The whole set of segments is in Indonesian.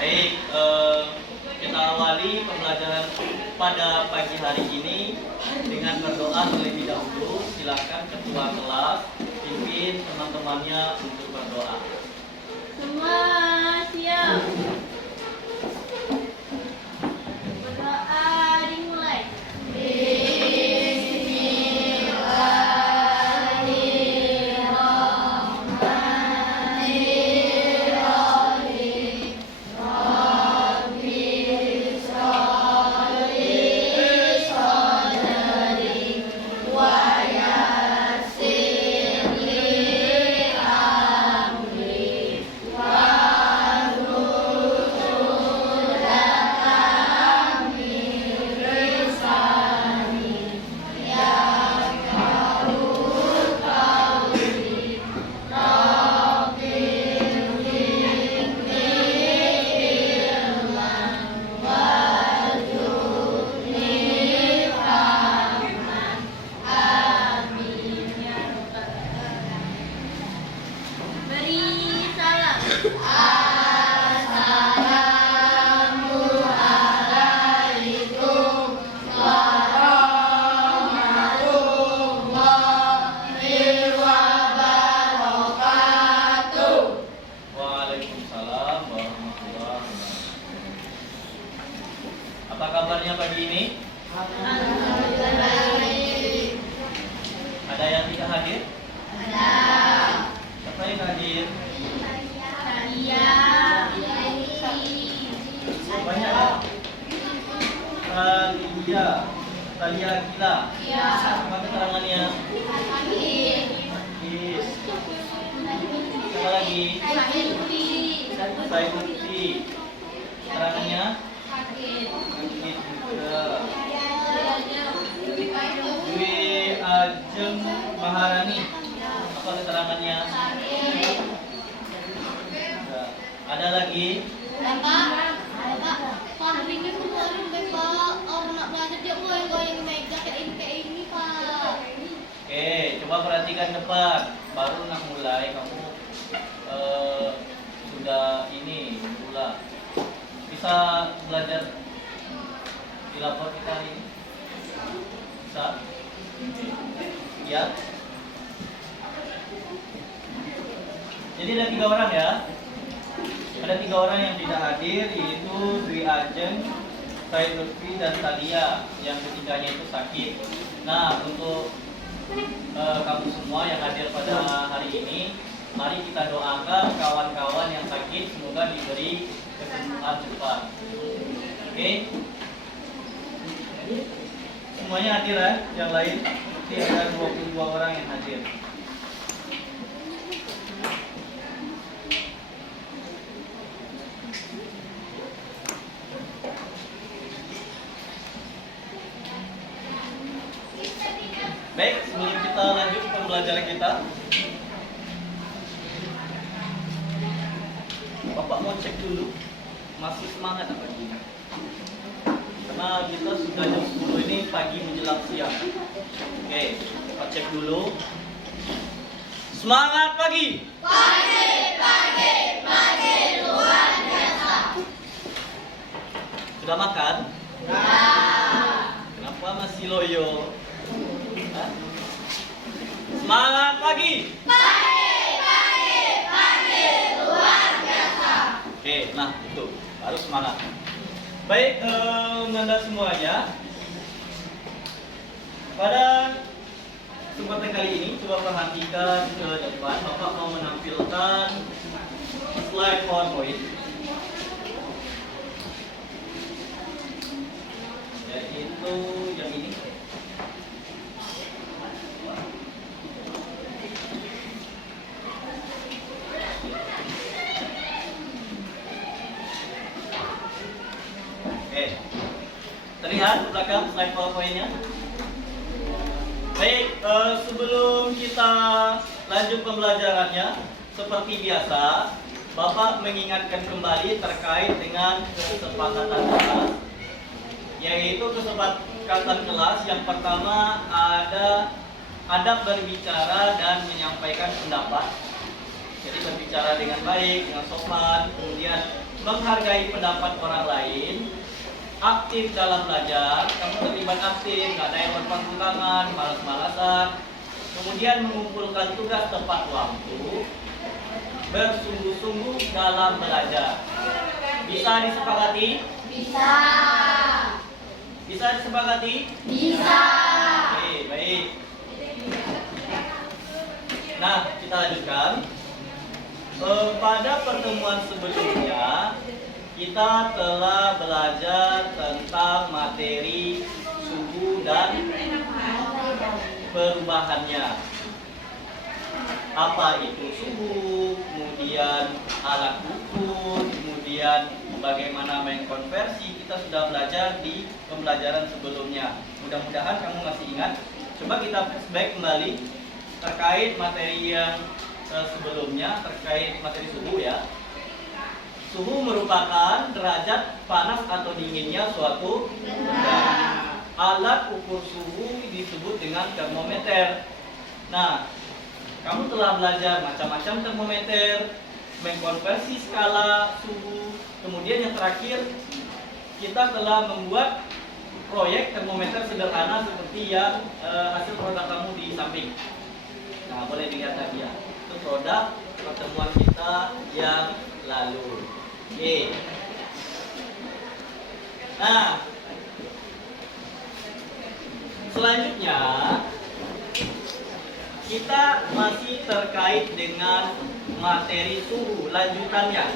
Baik, kita awali pembelajaran pada pagi hari ini dengan berdoa terlebih dahulu. Silakan ketua kelas pimpin teman-temannya untuk berdoa. Semua siap. Berdoa dimulai. Beri salam. Waalaikumsalam warahmatullahi wabarakatuh. Apa kabarnya pagi ini? Ada yang tidak hadir? Siapa yang hadir? Banyak ya? Talia Gila. Apa keterangannya? Is. Siapa lagi? Saya Lutfi. Keterangannya? Sakit juga. Dwi Ajeng Maharani. Apa keterangannya? Ada lagi? Hari ini kemarin Bapak orang nak belajar dia goyang meja kayak ini Pak. Oke, coba perhatikan depan. Baru nak mulai kamu sudah ini pula bisa belajar di lapor kita hari ini? Bisa? Ya. Jadi ada 3 orang ya. Ada 3 orang yang tidak hadir, yaitu Dwi Ajeng, Said Lutfi, dan Talia. Yang ketiganya itu sakit. Nah, untuk kamu semua yang hadir pada hari ini, mari kita doakan kawan-kawan yang sakit semoga diberi kesembuhan cepat. Oke? Semuanya hadir ya? Yang lain? Nanti ada 22 orang yang hadir. Baik, sebelum kita lanjut pembelajaran kita, Bapak mau cek dulu masih semangat apa ini? Karena kita sudah jam 10 ini pagi menjelang siang. Oke, kita cek dulu. Semangat pagi. Pagi luar biasa. Sudah makan? Ya. Kenapa masih loyo? Hah? Semangat pagi. Pagi luar biasa. Oke, nah itu baru semangat. Baik, Anda semuanya, pada kesempatan kali ini coba perhatikan ke depan. Bapak mau menampilkan slide PowerPoint, yaitu yang ini. Oke, terlihat di belakang slide PowerPoint-nya. Baik, sebelum kita lanjut pembelajarannya, seperti biasa, Bapak mengingatkan kembali terkait dengan kesepakatan kelas, yaitu kesepakatan kelas yang pertama ada adab berbicara dan menyampaikan pendapat. Jadi berbicara dengan baik, dengan sopan, kemudian menghargai pendapat orang lain, aktif dalam belajar, kamu terlibat aktif, nggak ada yang berpangku tangan, malas-malasan, kemudian mengumpulkan tugas tepat waktu, bersungguh-sungguh dalam belajar. Bisa disepakati? Bisa. Bisa disepakati? Bisa. Oke, baik. Nah, kita lanjutkan. Pada pertemuan sebelumnya, kita telah belajar tentang materi suhu dan perubahannya. Apa itu suhu, kemudian alat ukur, kemudian bagaimana mengkonversi, kita sudah belajar di pembelajaran sebelumnya. Mudah-mudahan kamu masih ingat. Coba kita flashback kembali terkait materi yang sebelumnya, terkait materi suhu ya. Suhu merupakan derajat panas atau dinginnya suatu benda. Alat ukur suhu disebut dengan termometer. Nah, kamu telah belajar macam-macam termometer, mengkonversi skala suhu. Kemudian yang terakhir, kita telah membuat proyek termometer sederhana seperti yang hasil produk kamu di samping. Nah, boleh dilihat lagi ya. Itu produk pertemuan kita yang lalu. Oke. Nah, selanjutnya kita masih terkait dengan materi suhu lanjutannya.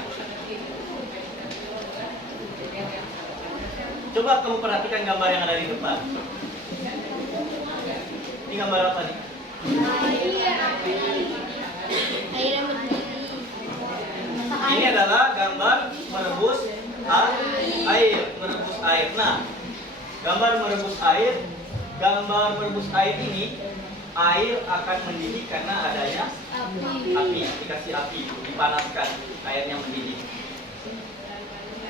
Coba kamu perhatikan gambar yang ada di depan. Ini gambar apa nih? Air yang berdiri. Ini adalah gambar merebus air, merebus air. Nah, gambar merebus air ini, air akan mendidih karena adanya api, dikasih api, dipanaskan, airnya mendidih.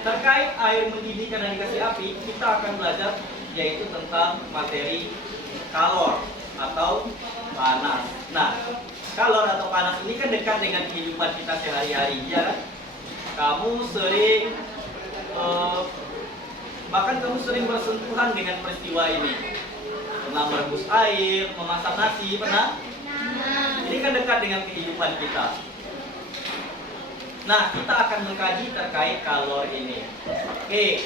Terkait air mendidih karena dikasih api, kita akan belajar yaitu tentang materi kalor atau panas. Nah, kalor atau panas ini kan dekat dengan kehidupan kita sehari-hari, ya kan? Kamu sering, bahkan kamu sering bersentuhan dengan peristiwa ini. Pernah merebus air, memasak nasi, pernah? Ini kan dekat dengan kehidupan kita. Nah, kita akan mengkaji terkait kalor ini. Oke,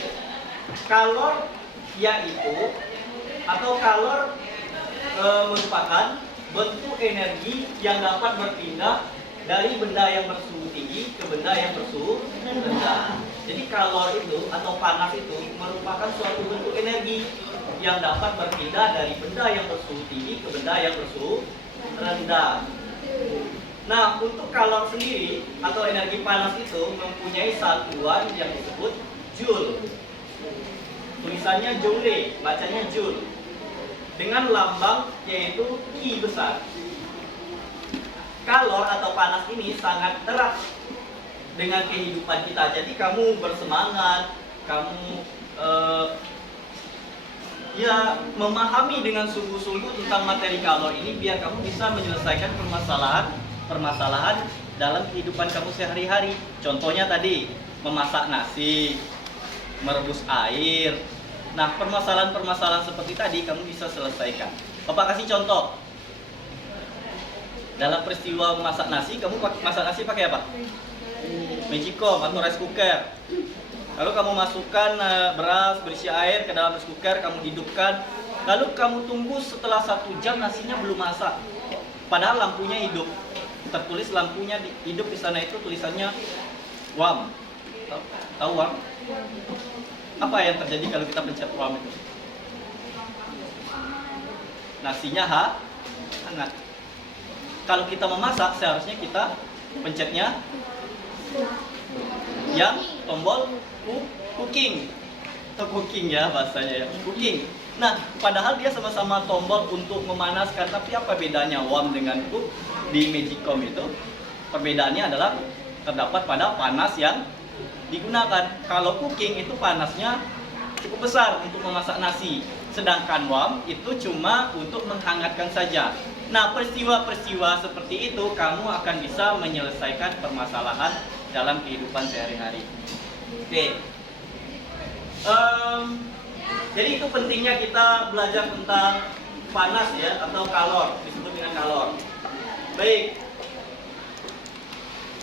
kalor yaitu atau kalor merupakan bentuk energi yang dapat berpindah dari benda yang bersuhu tinggi ke benda yang bersuhu rendah. Jadi kalor itu atau panas itu merupakan suatu bentuk energi yang dapat berpindah dari benda yang bersuhu tinggi ke benda yang bersuhu rendah. Nah, untuk kalor sendiri atau energi panas itu mempunyai satuan yang disebut joule. Tulisannya joule, bacanya joule. Dengan lambang yaitu I besar. Kalor atau panas ini sangat erat dengan kehidupan kita. Jadi kamu bersemangat, kamu memahami dengan sungguh-sungguh tentang materi kalor ini biar kamu bisa menyelesaikan permasalahan dalam kehidupan kamu sehari-hari. Contohnya tadi, memasak nasi, merebus air. Nah, permasalahan-permasalahan seperti tadi kamu bisa selesaikan. Bapak kasih contoh. Dalam peristiwa memasak nasi, kamu masak nasi pakai apa? Magicom atau rice cooker. Lalu kamu masukkan beras berisi air ke dalam rice cooker, kamu hidupkan. Lalu kamu tunggu setelah 1 jam nasinya belum masak. Padahal lampunya hidup. Tertulis lampunya hidup di sana itu tulisannya WAM. Tahu WAM? Apa yang terjadi kalau kita pencet WAM itu? Nasinya hangat. Kalau kita memasak, seharusnya kita pencetnya yang tombol cooking atau cooking ya bahasanya ya, cooking. Nah, padahal dia sama-sama tombol untuk memanaskan, tapi apa bedanya WAM dengan cook di Magicom itu? Perbedaannya adalah terdapat pada panas yang digunakan. Kalau cooking itu panasnya cukup besar untuk memasak nasi, sedangkan WAM itu cuma untuk menghangatkan saja. Nah, peristiwa-peristiwa seperti itu kamu akan bisa menyelesaikan permasalahan dalam kehidupan sehari-hari. Oke. Jadi itu pentingnya kita belajar tentang panas ya, atau kalor, disebut dengan kalor. Baik.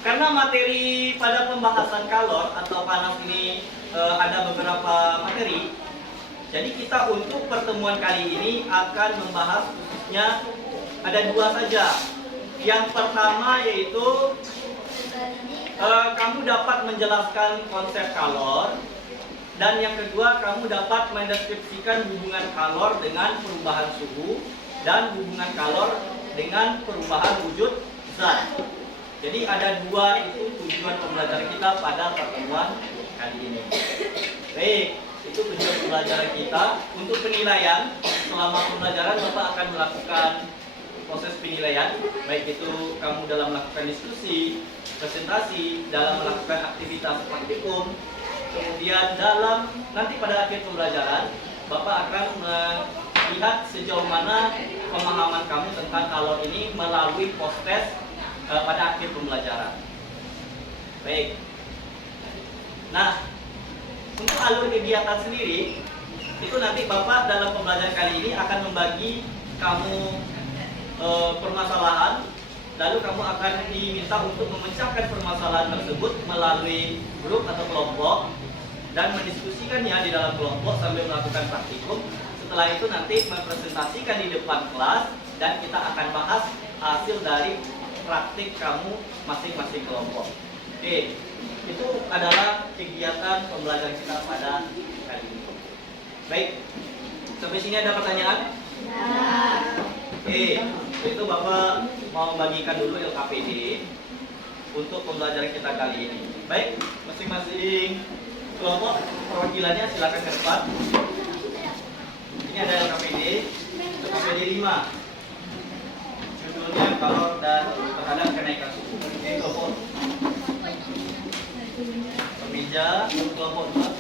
Karena materi pada pembahasan kalor atau panas ini ada beberapa materi, jadi kita untuk pertemuan kali ini akan membahas khususnya ada dua saja. Yang pertama yaitu kamu dapat menjelaskan konsep kalor, dan yang kedua kamu dapat mendeskripsikan hubungan kalor dengan perubahan suhu dan hubungan kalor dengan perubahan wujud zat. Jadi ada dua itu tujuan pembelajaran kita pada pertemuan kali ini. Baik, itu tujuan pembelajaran kita. Untuk penilaian, selama pembelajaran Bapak akan melakukan proses penilaian, baik itu kamu dalam melakukan diskusi, presentasi, dalam melakukan aktivitas praktikum, kemudian dalam nanti pada akhir pembelajaran Bapak akan melihat sejauh mana pemahaman kamu tentang kalor ini melalui post-test pada akhir pembelajaran. Baik. Nah, untuk alur kegiatan sendiri itu nanti Bapak dalam pembelajaran kali ini akan membagi kamu permasalahan, lalu kamu akan diminta untuk memecahkan permasalahan tersebut melalui grup atau kelompok dan mendiskusikannya di dalam kelompok sambil melakukan praktikum. Setelah itu nanti mempresentasikan di depan kelas dan kita akan bahas hasil dari praktik kamu masing-masing kelompok. Oke, itu adalah kegiatan pembelajaran kita pada kali ini. Baik, sampai sini ada pertanyaan? Oke, itu Bapak mau bagikan dulu LKPD untuk pembelajaran kita kali ini. Baik, masing-masing kelompok perwakilannya silakan ke depan. Ini ada LKPD 5. Judulnya kalor dan terhadap kenaikan suhu. Ini kelompok meja, kelompok 2.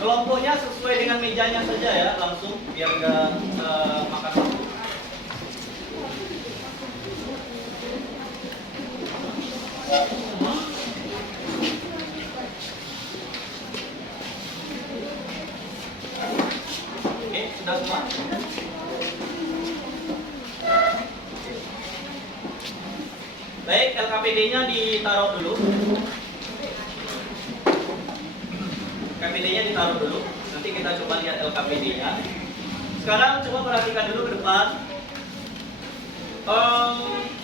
Kelompoknya sesuai dengan mejanya saja ya, langsung biar nggak makan waktu. Oke, sudah semua? Baik, LKPD-nya ditaruh dulu. LKPD-nya ditaruh dulu. Nanti kita coba lihat LKPD-nya. Sekarang coba perhatikan dulu ke depan.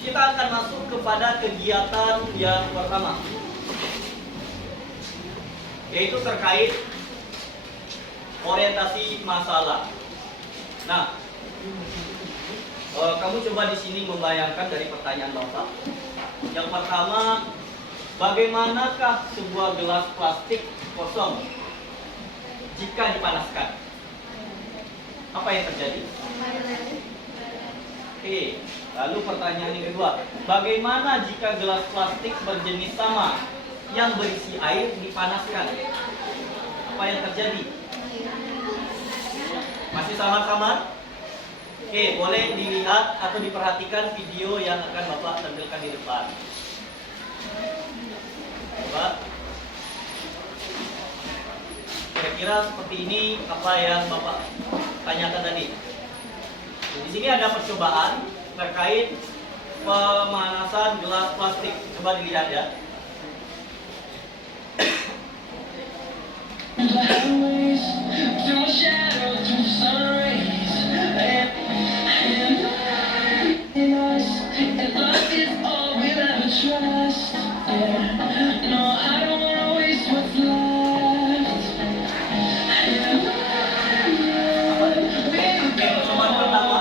Kita akan masuk kepada kegiatan yang pertama, yaitu terkait orientasi masalah. Nah, kamu coba di sini membayangkan dari pertanyaan Bapak. Yang pertama, bagaimanakah sebuah gelas plastik kosong jika dipanaskan? Apa yang terjadi? Oke, lalu pertanyaan yang kedua, bagaimana jika gelas plastik berjenis sama yang berisi air dipanaskan? Apa yang terjadi? Masih samar-samar? Oke, boleh dilihat atau diperhatikan video yang akan Bapak tampilkan di depan. Coba. Kira-kira seperti ini apa yang Bapak tanyakan tadi. Di sini ada percobaan terkait pemanasan gelas plastik. Coba dilihat ya. Percobaan pertama.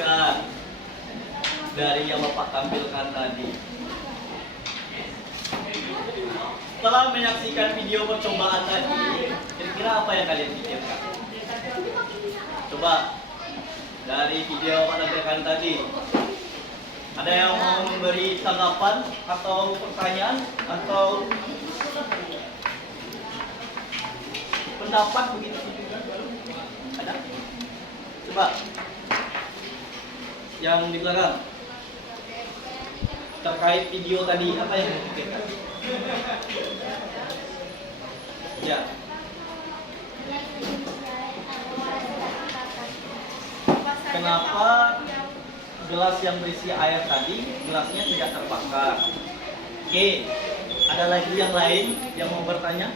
simpulkan dari yang Bapak tampilkan tadi? Setelah menyaksikan video percobaan tadi, kira-kira apa yang kalian pikirkan? Coba dari video yang Bapak tampilkan tadi, ada yang mau memberi tanggapan atau pertanyaan atau pendapat begitu? Ada? Coba yang di belakang terkait video tadi, apa yang dipikirkan? Ya. Kenapa gelas yang berisi air tadi gelasnya tidak terbakar? Oke, ada lagi yang lain yang mau bertanya?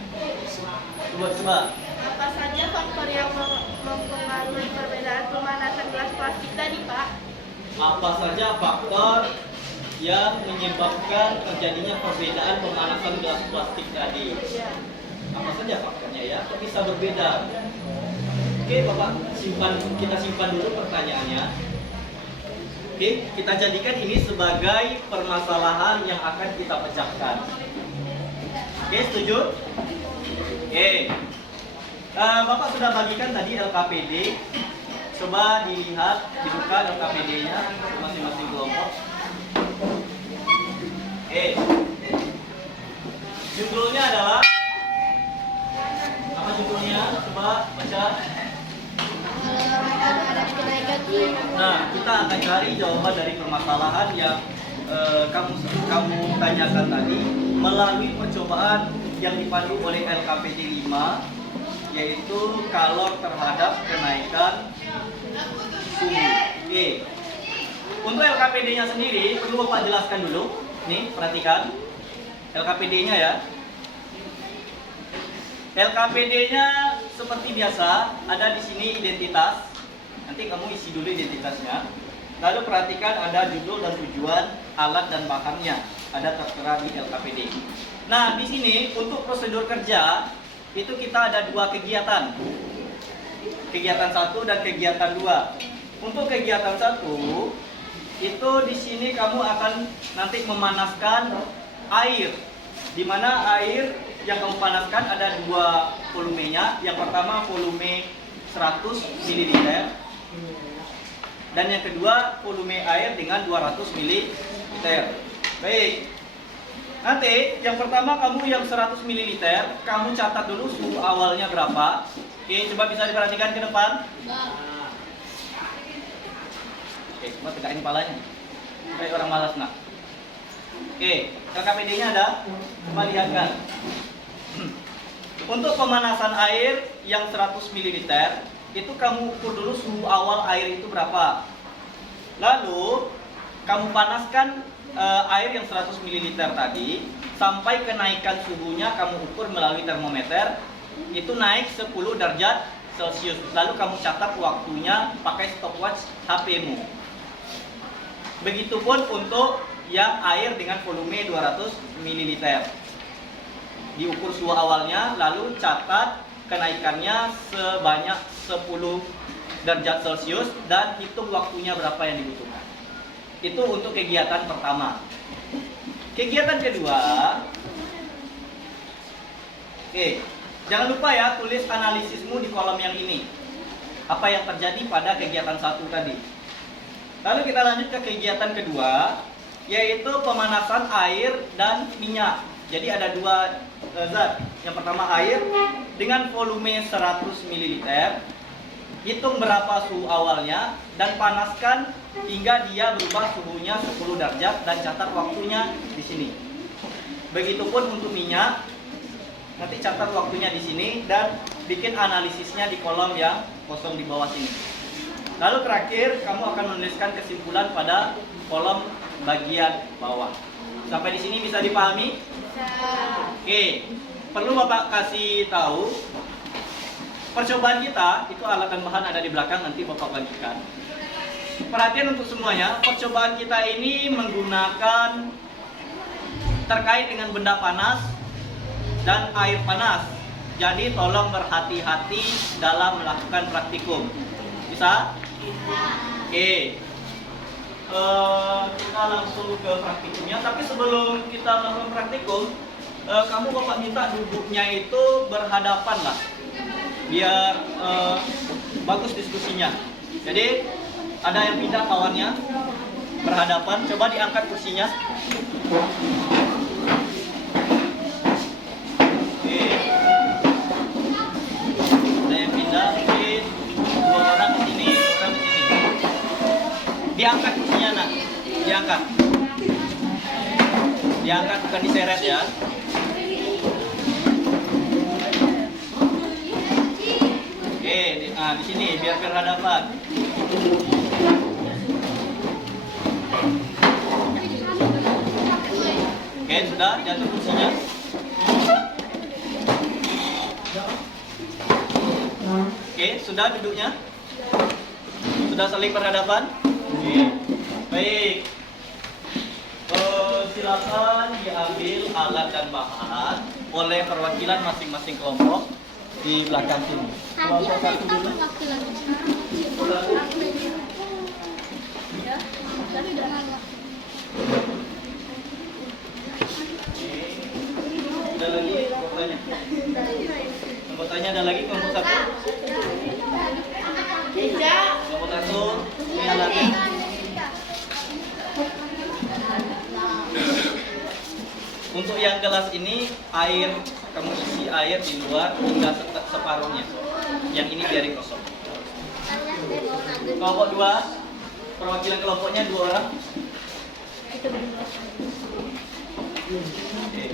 Coba. Apa saja faktor yang mempengaruhi perbedaan pemanasan gelas plastik tadi, Pak? Apa saja faktor yang menyebabkan terjadinya perbedaan pemanasan gelas plastik tadi? Ya. Apa saja faktornya ya? Kok bisa berbeda? Oke, Bapak kita simpan dulu pertanyaannya. Oke, kita jadikan ini sebagai permasalahan yang akan kita pecahkan. Oke, setuju? Oke. Bapak sudah bagikan tadi LKPD. Coba dilihat, dibuka LKPD-nya masing-masing kelompok. Oke. Judulnya adalah apa judulnya? Coba baca. Ada kenaikan suhu. Nah, kita akan cari jawaban dari permasalahan yang kamu tanyakan tadi melalui percobaan yang dipandu oleh LKPD 5, yaitu kalor terhadap kenaikan suhu. Oke. Untuk LKPD-nya sendiri perlu Bapak jelaskan dulu. Nih, perhatikan LKPD-nya ya. LKPD-nya seperti biasa ada di sini identitas. Nanti kamu isi dulu identitasnya. Lalu perhatikan ada judul dan tujuan, alat dan bahannya. Ada tertera di LKPD. Nah, di sini untuk prosedur kerja itu kita ada dua kegiatan. Kegiatan 1 dan kegiatan 2. Untuk kegiatan 1 itu di sini kamu akan nanti memanaskan air. Di mana air yang kamu panaskan ada dua volumenya. Yang pertama volume 100 ml dan yang kedua volume air dengan 200 ml. Baik. Nanti yang pertama kamu yang 100 ml, kamu catat dulu suhu awalnya berapa. Oke, coba bisa diperhatikan ke depan. Oke, coba tegakin kepalanya. Kayak orang malas nak. Oke, LKPD-nya ada. Coba lihatkan. Untuk pemanasan air yang 100 ml, itu kamu ukur dulu suhu awal air itu berapa. Lalu kamu panaskan air yang 100 ml tadi sampai kenaikan suhunya kamu ukur melalui termometer. Itu naik 10 derajat Celcius. Lalu kamu catat waktunya pakai stopwatch HP-mu. Begitupun untuk yang air dengan volume 200 ml. Diukur suhu awalnya, lalu catat kenaikannya sebanyak 10 derajat Celcius dan hitung waktunya berapa yang dibutuhkan. Itu untuk kegiatan pertama. Kegiatan kedua, oke, jangan lupa ya tulis analisismu di kolom yang ini. Apa yang terjadi pada kegiatan 1 tadi. Lalu kita lanjut ke kegiatan kedua, yaitu pemanasan air dan minyak. Jadi ada dua zat. Yang pertama air dengan volume 100 ml. Hitung berapa suhu awalnya dan panaskan hingga dia berubah suhunya 10 derajat dan catat waktunya di sini. Begitupun untuk minyak. Nanti catat waktunya di sini dan bikin analisisnya di kolom yang kosong di bawah sini. Lalu terakhir kamu akan menuliskan kesimpulan pada kolom bagian bawah. Sampai di sini bisa dipahami? Oke, perlu Bapak kasih tahu percobaan kita itu alat dan bahan ada di belakang, nanti Bapak bagikan. Perhatian untuk semuanya, percobaan kita ini menggunakan terkait dengan benda panas dan air panas. Jadi tolong berhati-hati dalam melakukan praktikum. Bisa? Oke. kita langsung ke praktikumnya. Tapi sebelum kita melakukan praktikum, kamu bapak minta duduknya itu berhadapan lah, biar bagus diskusinya. Jadi ada yang pindah kawannya berhadapan. Coba diangkat kursinya. Oke. Ada yang pindah, mungkin 2 orang ke sini, 2 orang ke sini. Diangkat kursinya, nak. Diangkat. Diangkat, bukan diseret ya. Oke, di sini biar berhadapan. Oke, sudah jatuh kursinya. Oke, sudah duduknya. Sudah saling berhadapan. Oke, baik. Silakan diambil alat dan bahan oleh perwakilan masing-masing kelompok di belakang sini. Tadi Kelompok ada satu dulu. laki-laki. Ada lagi anggotanya? Anggotanya ada lagi kelompok satu? Eja. Kelompok satu, ini alatnya. Untuk yang gelas ini air, kamu isi air di luar hingga separuhnya. Yang ini biarin kosong. Kelompok 2, perwakilan kelompoknya 2 orang. Oke.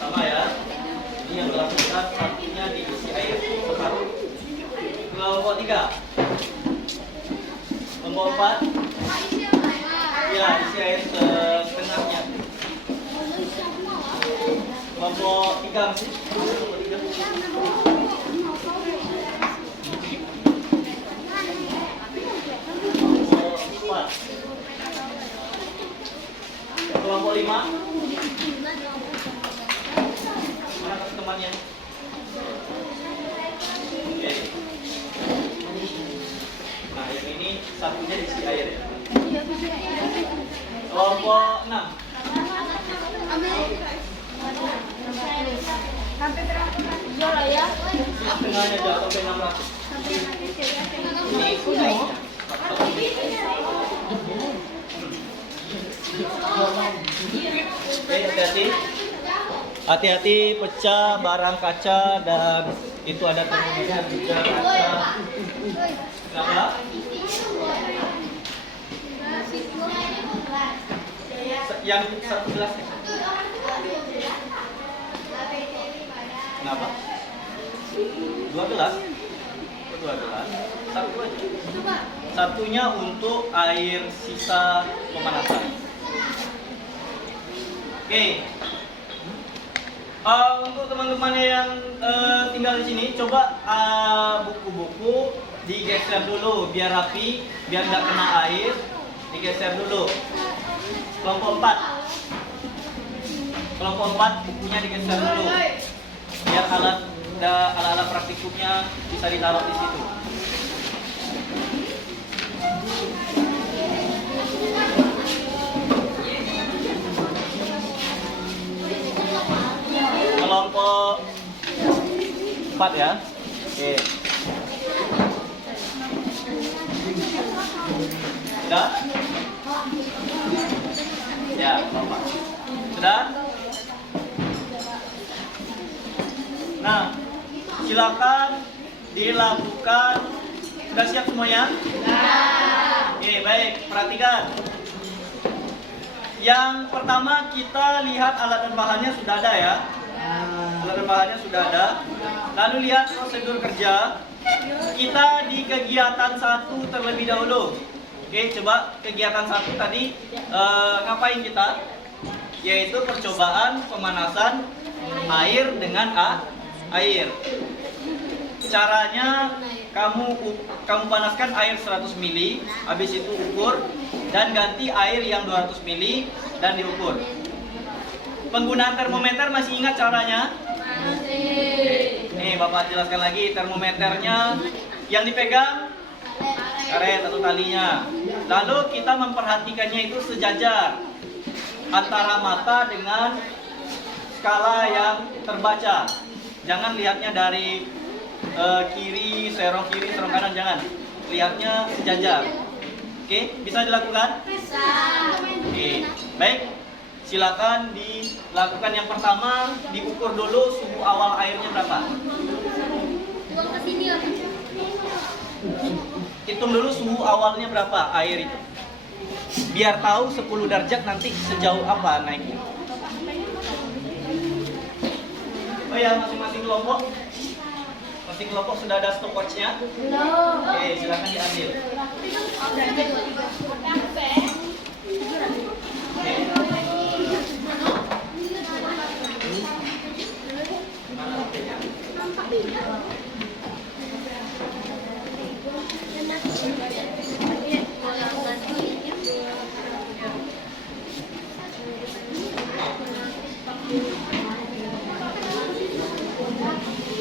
Sama ya. Ini yang gelas besar, satunya diisi air separuh. Kelompok 3. Kelompok 4. Ya, isi air setengahnya. Kelompok 3 masih? Kelompok 3. Kelompok 4. Kelompok 5. Mana temannya? Oke. Nah, yang ini satunya diisi air ya. Kelompok 6. Sampai berapa kali? Jual ya? Setengahnya jatuh sampai 600. Ini naiknya. Oke, hati-hati. Hati-hati pecah barang kaca dan itu ada termometer juga kaca. Kenapa? Yang satu gelas. Kenapa? 2 gelas? Kok 2 gelas? Satu aja. Satunya untuk air sisa pemanasan. Oke. Untuk teman-teman yang tinggal di sini, coba buku-buku digeser dulu biar rapi, biar nggak kena air. Digeser dulu. Kelompok 4. Kelompok 4 bukunya digeser dulu. Biar alat praktikumnya bisa ditaruh di situ. Kelompok 4 ya. Oke. Sudah? Ya, kelompok 4. Sudah? Nah, silakan dilakukan. Sudah siap semuanya? Oke, baik. Perhatikan. Yang pertama kita lihat alat dan bahannya sudah ada ya. Alat dan bahannya sudah ada. Lalu lihat prosedur kerja. Kita di kegiatan 1 terlebih dahulu. Oke, coba kegiatan 1 tadi ngapain kita? Yaitu percobaan pemanasan air dengan air. Caranya kamu panaskan air 100 ml, habis itu ukur dan ganti air yang 200 ml dan diukur. Penggunaan termometer masih ingat caranya? Masih. Nih Bapak jelaskan lagi, termometernya yang dipegang karet atau talinya. Lalu kita memperhatikannya itu sejajar antara mata dengan skala yang terbaca. Jangan lihatnya dari kiri, serong kanan, jangan. Lihatnya sejajar. Oke, bisa dilakukan? Bisa. Oke, baik. Silakan dilakukan. Yang pertama, diukur dulu suhu awal airnya berapa. Buang ke sini lah. Hitung dulu suhu awalnya berapa air itu. Biar tahu 10 derajat nanti sejauh apa naiknya. Oh ya, masing-masing kelompok. Masing kelompok sudah ada stopwatch-nya? Belum. Oke, silakan diambil.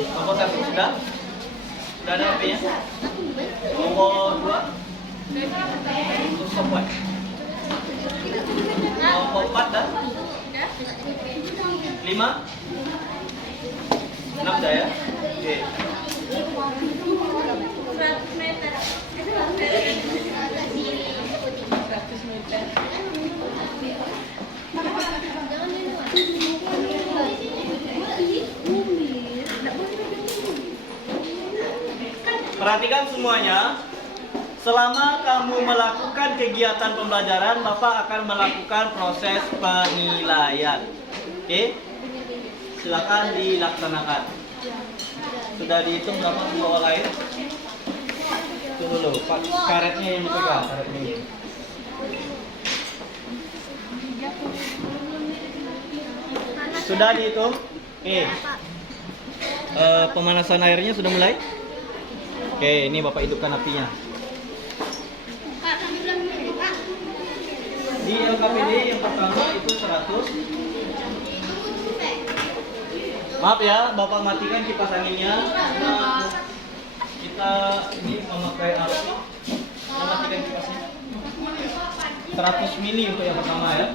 Nomor 1 sudah? Sudah ada HP-nya? Nomor 2? Untuk stopwatch. Nomor 4 dah? 5? 6 dah ya? Oke. 100 meter. 100 meter. Perhatikan semuanya. Selama kamu melakukan kegiatan pembelajaran, Bapak akan melakukan proses penilaian. Oke? Silakan dilaksanakan. Sudah dihitung berapa suhu awal air? Tunggu dulu, Pak. Karetnya yang dipegang, karetnya ini. Sudah dihitung? Oke. Pemanasan airnya sudah mulai? Oke, ini Bapak hidupkan apinya. Kak, kami bilang dulu, Kak. Di LKPD yang pertama itu 100. Maaf ya, Bapak matikan kipas anginnya. Karena kita ini memakai api. Matikan kipasnya. 100 mili untuk yang pertama ya.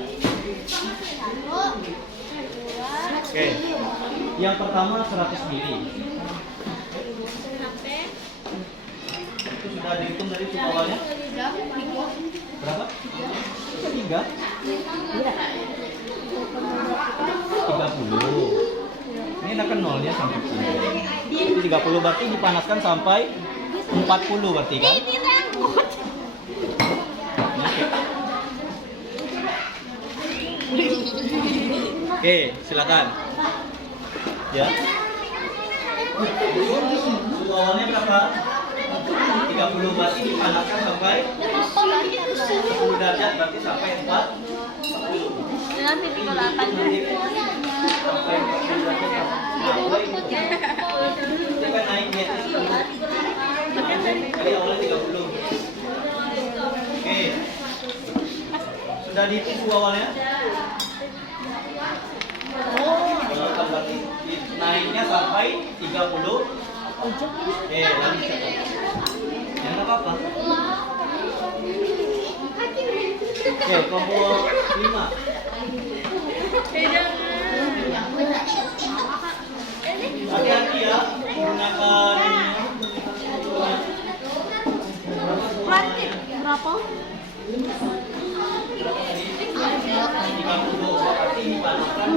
Oke. Yang pertama 100 mili. Itu sudah dihitung dari suhu awalnya? Berapa? 3? 30. Ini akan nolnya sampai sini. Itu 30 berarti dipanaskan sampai 40 berarti kan? Oke, silakan. Ya. Suhu awalnya berapa? 30 berarti dipanaskan sampai 10 derajat berarti sampai 40. Nanti 38. Sampai 40 derajat sampai itu kan naik di atas 10. Kali awalnya 30. Oke. Sudah dihitung suhu awalnya? Berarti naiknya sampai 30. Oke, lalu catat. Yang apa-apa? Oke, kelompok 5. Hati-hati ya menggunakan Berapa? 30 berarti dipanaskan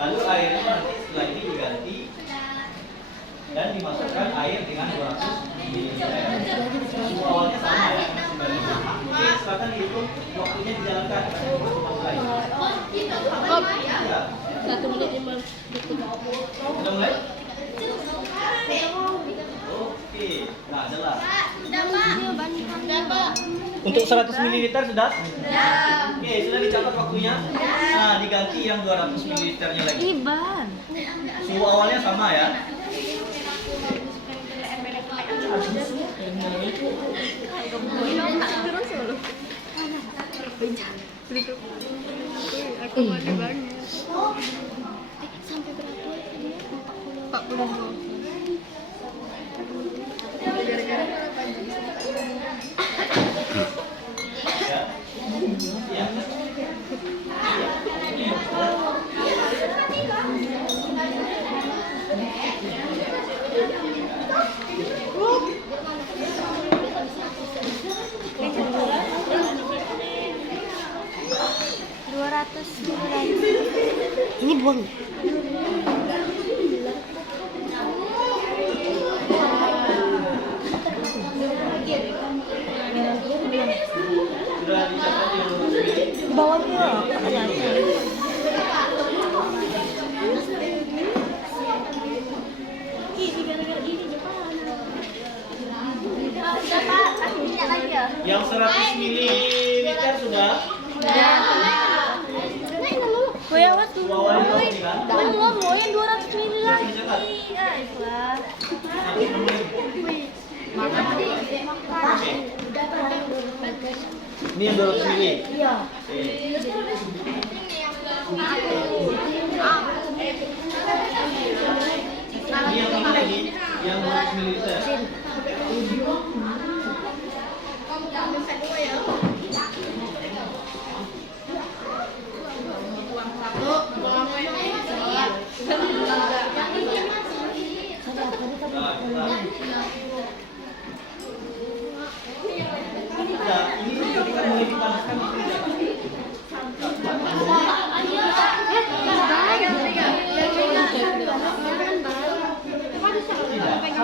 lalu airnya nanti setelah ini diganti dan dimasukkan air dengan 200 ml. Suhu awalnya sama ya, 90. Oke, silakan dihitung waktunya dijalankan. Ya. 1 menit 5 detik. Sudah mulai? Oke, nah jelas. Untuk 100 ml sudah? Oke, sudah dicatat waktunya? Nah, diganti yang 200 ml-nya lagi. Iban. Suhu awalnya sama ya? Aku mandi banget. Sampai berapa? 40. 200 ini buang. Sudah dicatat yang 200 mili? Di bawahnya Yang 100 mililiter sudah? Kuya wat tuh. Awalnya ini kan? Belum, mau yang 200 ml lagi. Dicatat. Ya, ikhlas. Oke. Ini yang 200 mili? Iya. Oke. Ini yang ini lagi, yang 200 mililiter. Nah, ini ketika mulai dipanaskan itu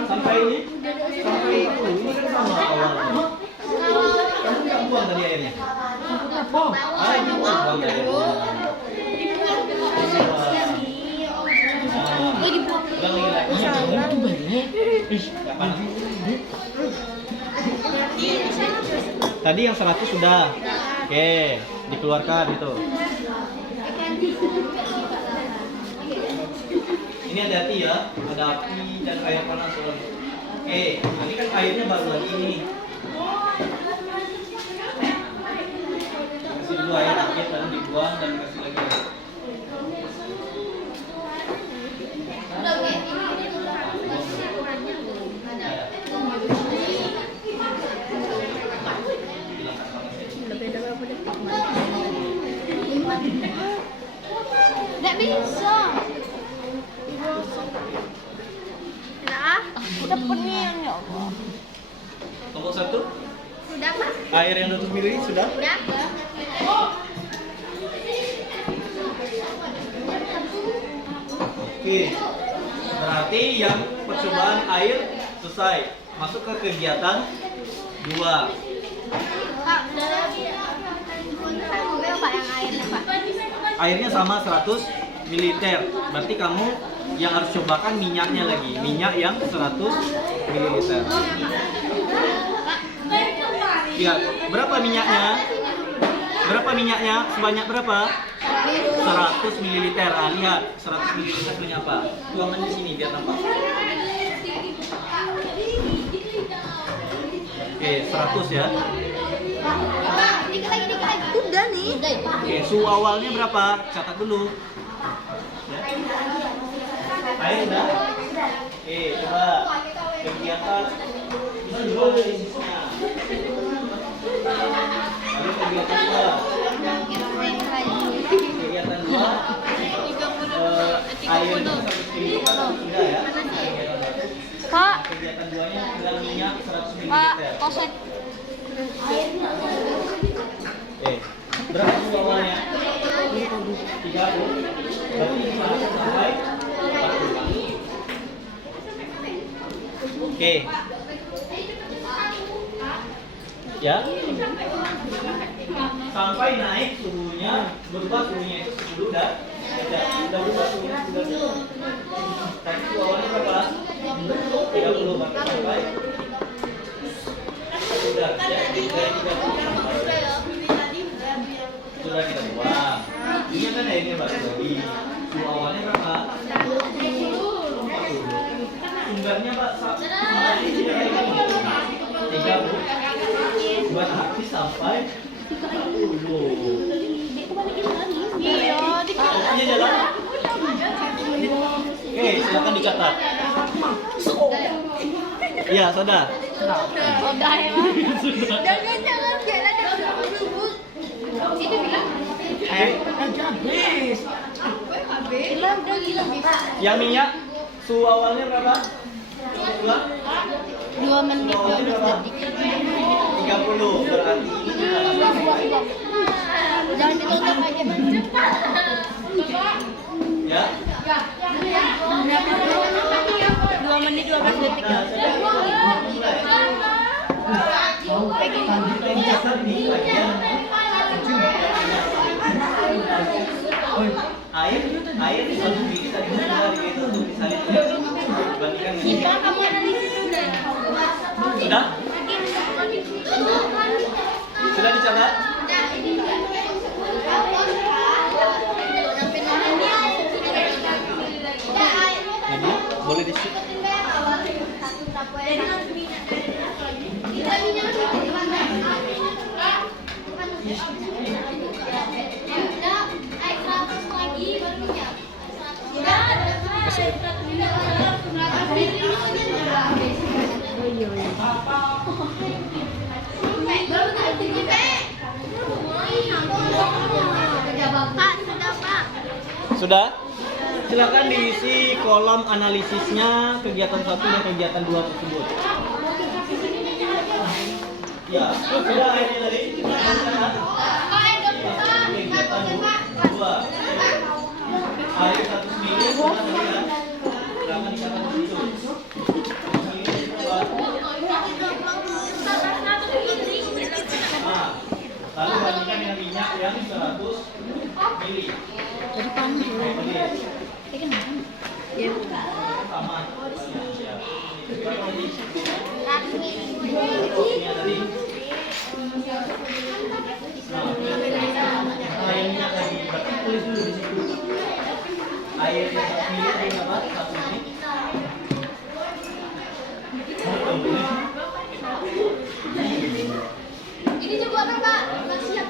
sampai ini kan sama awalnya. Kamu nggak buang tadi airnya? Ini buang tadi. Tadi yang 100 sudah. Oke, dikeluarkan itu. Ini hati-hati ya, ada api dan air panas. Oke, ini kan airnya baru lagi ini. Kasih dulu air dikit, lalu dibuang dan kasih lagi air. Nggak bisa. Nah, udah pening ya Allah. Tombol 1, Sudah, Pak? air yang 200 ml sudah. Sudah. Oke, berarti yang percobaan air selesai. Masuk ke kegiatan 2. Pak, udah lagi. Mobil Pak yang airnya, Pak. Airnya sama 100 ml. Berarti kamu yang harus cobakan minyaknya lagi. Minyak yang 100 ml. Ya, berapa minyaknya? Berapa minyaknya? Sebanyak berapa? 100 ml. Ah, lihat, 100 ml punya apa? Tuangkan di sini biar nampak. Oke, 100 ya. Pak, dikit lagi. Udah nih. Oke, suhu awalnya berapa? Catat dulu. Ya. Air udah? Oke, coba kegiatan ini dua dari sisinya. Lalu kegiatan 2. Kegiatan 2. Airnya 100 ml sudah ya. Kak, Kegiatan 2-nya adalah minyak 100 ml. Pak, kosek. Berapa suhu awalnya? 30. Berarti dipanaskan sampai 40. Oke. Ya. Sampai naik suhunya, berubah suhunya itu 10 dah. Udah berubah suhunya 10. Tadi suhu awalnya berapa? 30 berarti sampai sudah ya, dari 30 sudah kita buang. Ini kan airnya balik lagi. Suhu awalnya berapa? 40. Sumbernya Pak, sumbernya sudah kayak gini. 30. Buat api sampai 40. Iya, Kopinya jalan. Oke, silakan dicatat. Iya, sudah. udah ya. Jangan, biar ada ribut. Itu bilang. Bilang udah gila. Yang minyak suhu awalnya berapa? Dua? 2 menit Suhu awalnya berapa? 30. Berarti ini juga sampai Jangan ditutup aja. Ya. 2 menit 12 detik. Nah, sudah mulai. Penjelasan di bagian air di 1 mili tadi sudah dihitung untuk disalin dibandingkan dengan Kamu analisis sudah dicatat. Nadia boleh di skip. Sudah? Silakan diisi kolom analisisnya kegiatan 1 dan kegiatan 2 tersebut. Ya, sudah ini tadi. Kegiatan 2. Air 100 mili sudah terlihat. Silakan dicatat di situ. Nah, lalu bandingkan dengan minyak yang 100 mili. Jadi panggil. Ya. Sama. Ya. Berapa ini? Nah, yang minyak lagi. Berarti tulis dulu di situ. Air yang 1 mili ada berapa? 1 mili. Ini juga kan Pak, siap.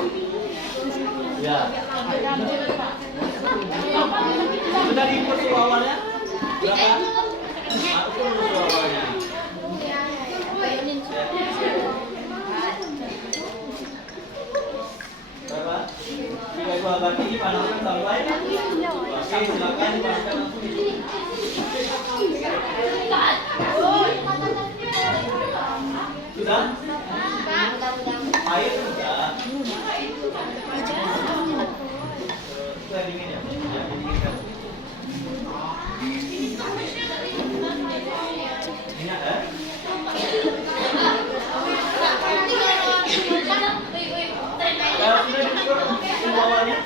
Ya. Sudah diinput suhu awalnya? Berapa? Aku suhu awalnya. Berapa? 3 berarti dipanaskan sampai. Oke, silakan dipanaskan langsung di sini. Sudah? Air sudah. Sudah dingin ya? Ya, didinginkan. Minyak ya? Kalau sudah diukur suhu awalnya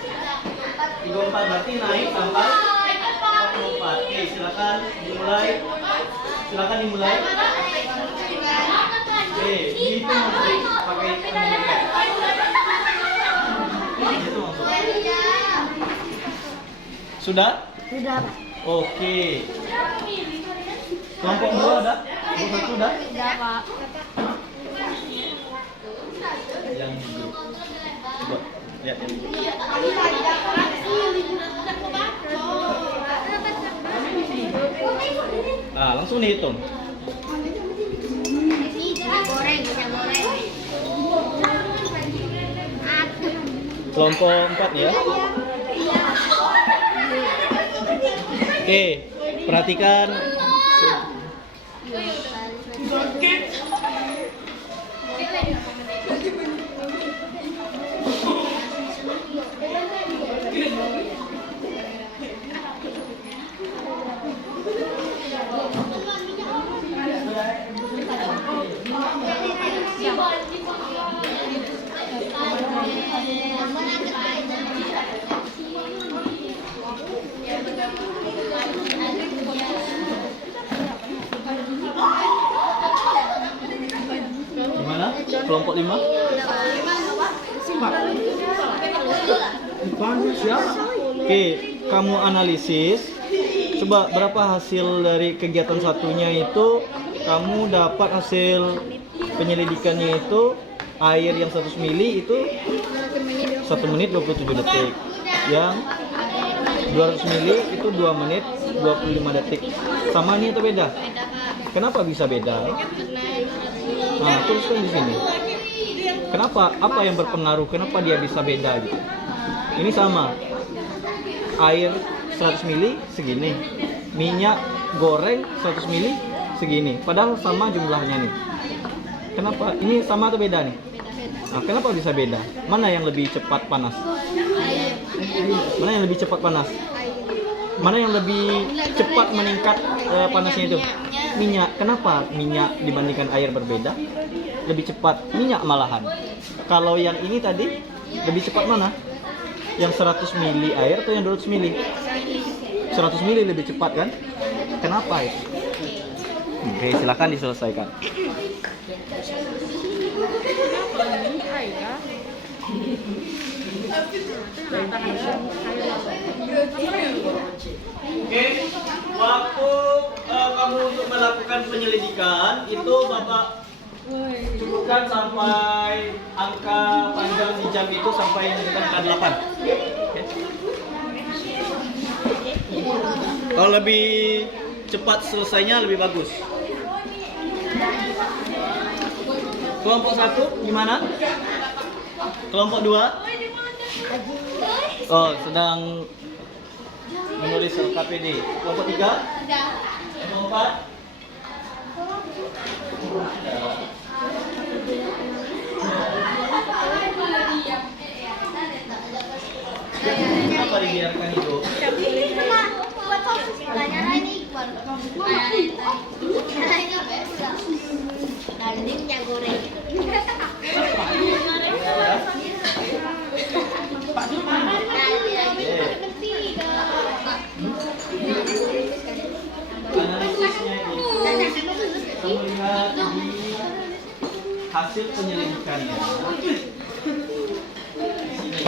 34 berarti naik sampai 44. Oke, silakan dimulai. Silakan dimulai. Oke, itu maksudnya pakai termometer. Itu maksudnya. Sudah? Sudah, Pak. Oke. Kelompok 2 ada? Kelompok 1 udah? Sudah, Pak. Yang hijau. Coba lihat yang hijau. Nah, langsung dihitung. Kelompok 4 ya. Oke, perhatikan. Gimana? Kelompok 5? Oke, kamu analisis. Coba berapa hasil dari kegiatan satunya itu? Kamu dapat hasil penyelidikannya itu air yang 100 mili itu 1 menit 27 detik. Yang 200 mili itu 2 menit 25 detik. Sama ini atau beda? Kenapa bisa beda? Nah, tuliskan di sini. Kenapa? Apa yang berpengaruh? Kenapa dia bisa beda gitu? Ini sama. Air 100 mili segini. Minyak goreng 100 mili segini. Padahal sama jumlahnya nih. Kenapa? Ini sama atau beda nih? Nah, kenapa bisa beda? Mana yang lebih cepat panas? Mana yang lebih cepat panas? Mana yang lebih cepat meningkat panasnya itu? Minyak. Kenapa minyak dibandingkan air berbeda? Lebih cepat minyak malahan. Kalau yang ini tadi lebih cepat mana? Yang 100 mili air atau yang 200 mili? 100 mili lebih cepat kan? Kenapa itu? Oke, silakan diselesaikan. Oke, waktu kamu untuk melakukan penyelidikan itu Bapak cukupkan sampai angka panjang di jam itu sampai dengan angka 8. Oke. Kalau lebih cepat selesainya lebih bagus. Kelompok 1 gimana? Kelompok 2? Oh, sedang menulis KPD. Kelompok 3? Kelompok 4? Kenapa dibiarkan itu? Ini minyak goreng. Analisisnya itu melihat di hasil penyelidikannya. Di sini.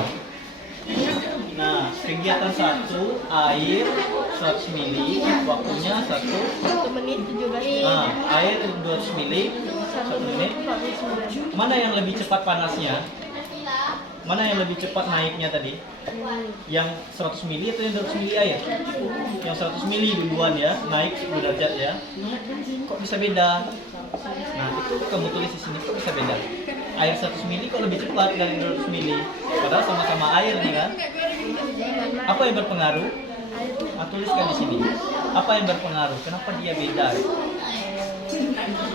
Nah, kegiatan 1 air 100 mili, waktunya 1 menit 17. Nah, air 200 mili 1 menit. Mana yang lebih cepat panasnya? Mana yang lebih cepat naiknya tadi? Yang 100 mili atau yang 200 mili air? Yang 100 mili duluan ya, naik 10 derajat ya. Kok bisa beda? Nah, itu kamu tulis di sini, kok bisa beda? Air 100 mili kok lebih cepat dari 200 mili? Padahal sama-sama air nih kan? Apa yang berpengaruh? Nah, tuliskan di sini. Apa yang berpengaruh? Kenapa dia beda?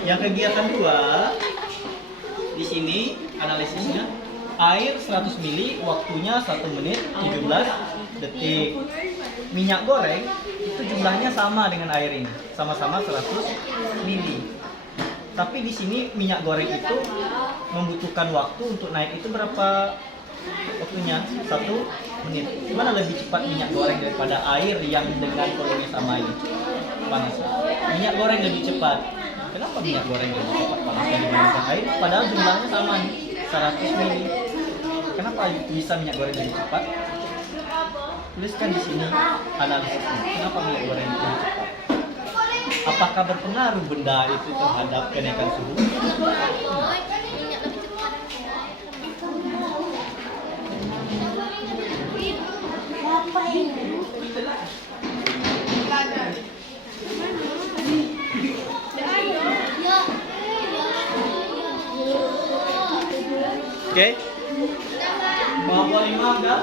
Yang kegiatan 2 di sini analisisnya air 100 mili, waktunya 1 menit 17 detik. Minyak goreng itu jumlahnya sama dengan air ini, sama-sama 100 mili. Tapi di sini minyak goreng itu membutuhkan waktu untuk naik itu berapa waktunya? 1 menit. Mana lebih cepat minyak goreng daripada air yang dengan volume sama ini panasnya? Minyak goreng lebih cepat. Kenapa minyak goreng lebih cepat panasnya dibandingkan air? Padahal jumlahnya sama nih, 100 mili. Kenapa bisa minyak goreng lebih cepat? Tuliskan di sini analisisnya. Kenapa minyak goreng lebih cepat? Apakah berpengaruh benda itu terhadap kenaikan suhu? Minyak lebih cepat. Apa ini? Oke. Bawa 5 enggak?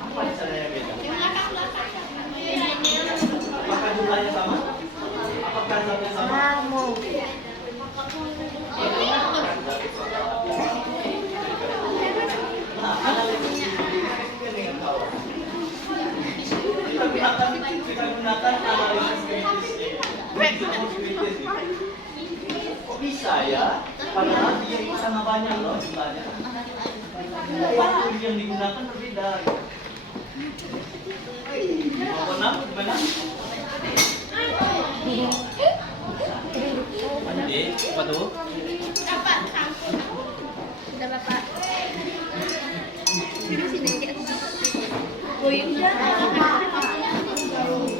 Apa caranya beda? Apakah jumlahnya sama? Apakah zatnya sama? Nah, analisisnya dengan kawan. Kita gunakan analisis kritis. Kok bisa ya? Padahal dia itu sama banyak loh jumlahnya. Waktu yang digunakan berbeda. Nomor 6 gimana? Jadi, apa tuh? Dapat campur. Udah Bapak. Sini sini aja. Oh iya.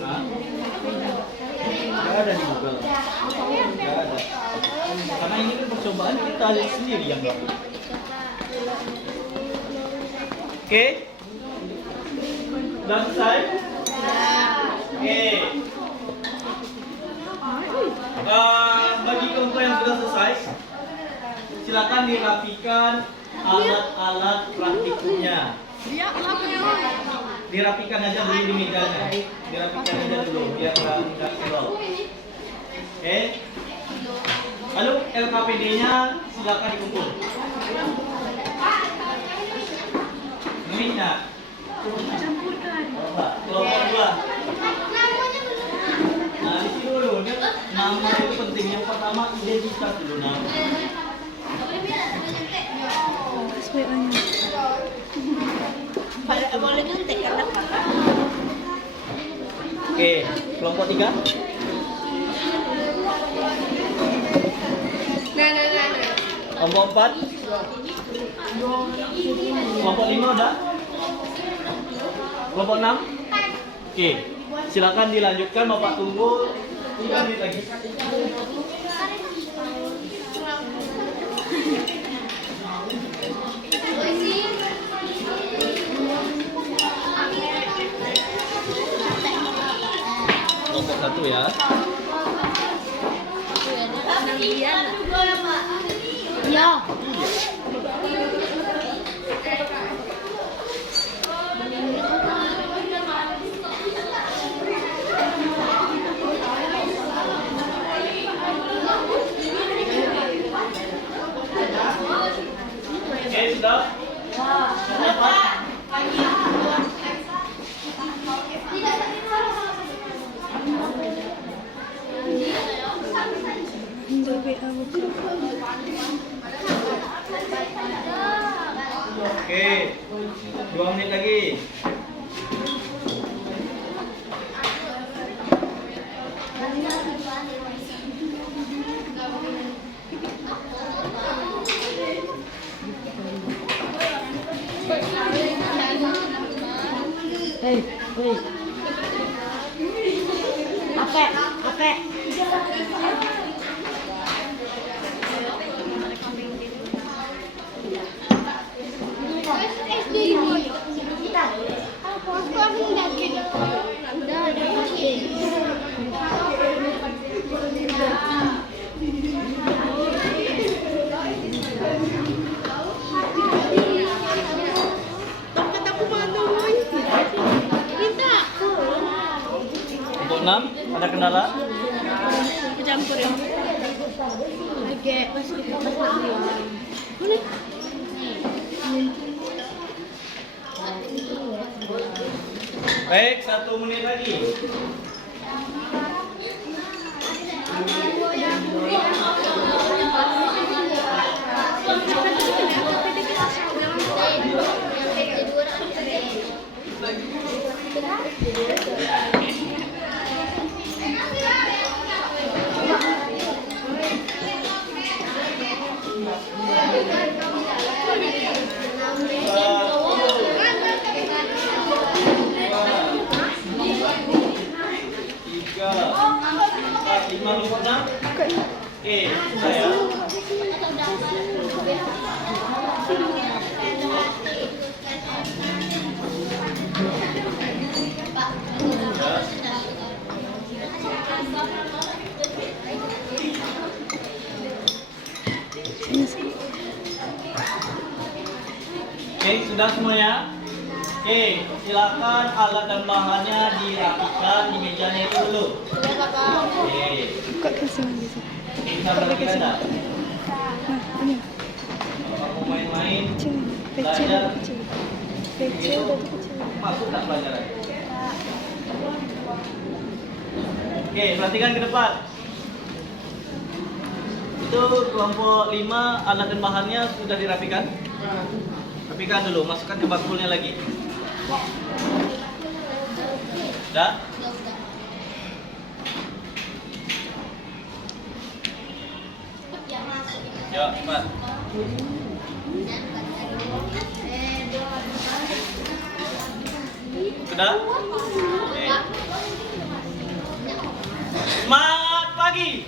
Hah? Nggak ada di Google. Nggak ada. Karena ini kan percobaan kita lihat sendiri yang baru. Oke? Sudah selesai? Oke. Bagi kelompok yang sudah selesai, silakan dirapikan alat-alat praktikumnya. Dia apa dirapikan aja dulu di mejanya. Dirapikan aja dulu biar nggak sebel. Oke. Lalu LKPD-nya silakan dikumpul. Minya. Campurkan. Kelompok 2. Namanya belum. Nah, di sini dulu. Nama itu penting. Yang pertama identitas dulu nama. Boleh nyontek karena kakak. Oke, kelompok 3. Nah. Kelompok 4. Kelompok 5 udah? Kelompok 6? Oke, silakan dilanjutkan. Bapak tunggu 3 menit lagi. Kelompok 1 ya. Ya. Oke, sudah? Dapat? Oke, 2 menit lagi. Apa? SD ini. Aku hendak kita. Dah ada SD. Tempat aku mana, Boy? Minta. Untuk 6, ada kendala? Campur ya. Oke, pas kita boleh. Baik, 1 menit lagi. Tiga, 4, 5, 6. Oke, saya. Oke, sudah semuanya? Oke, silakan alat dan bahannya dirapikan di mejanya itu dulu. Oke. Kak kasih lagi sih. Oke, bisa berapikan dah. Nah, ini Kalau mau main-main, kecil, belajar, kecil, kecil, dari kecil. masuk tak pelajaran? Oke, perhatikan ke depan. Itu kelompok 5, alat dan bahannya sudah dirapikan. Rapikan dulu, masukkan ke bakulnya lagi. Dah? Ya, cepat. Sudah? Oke. Semangat pagi.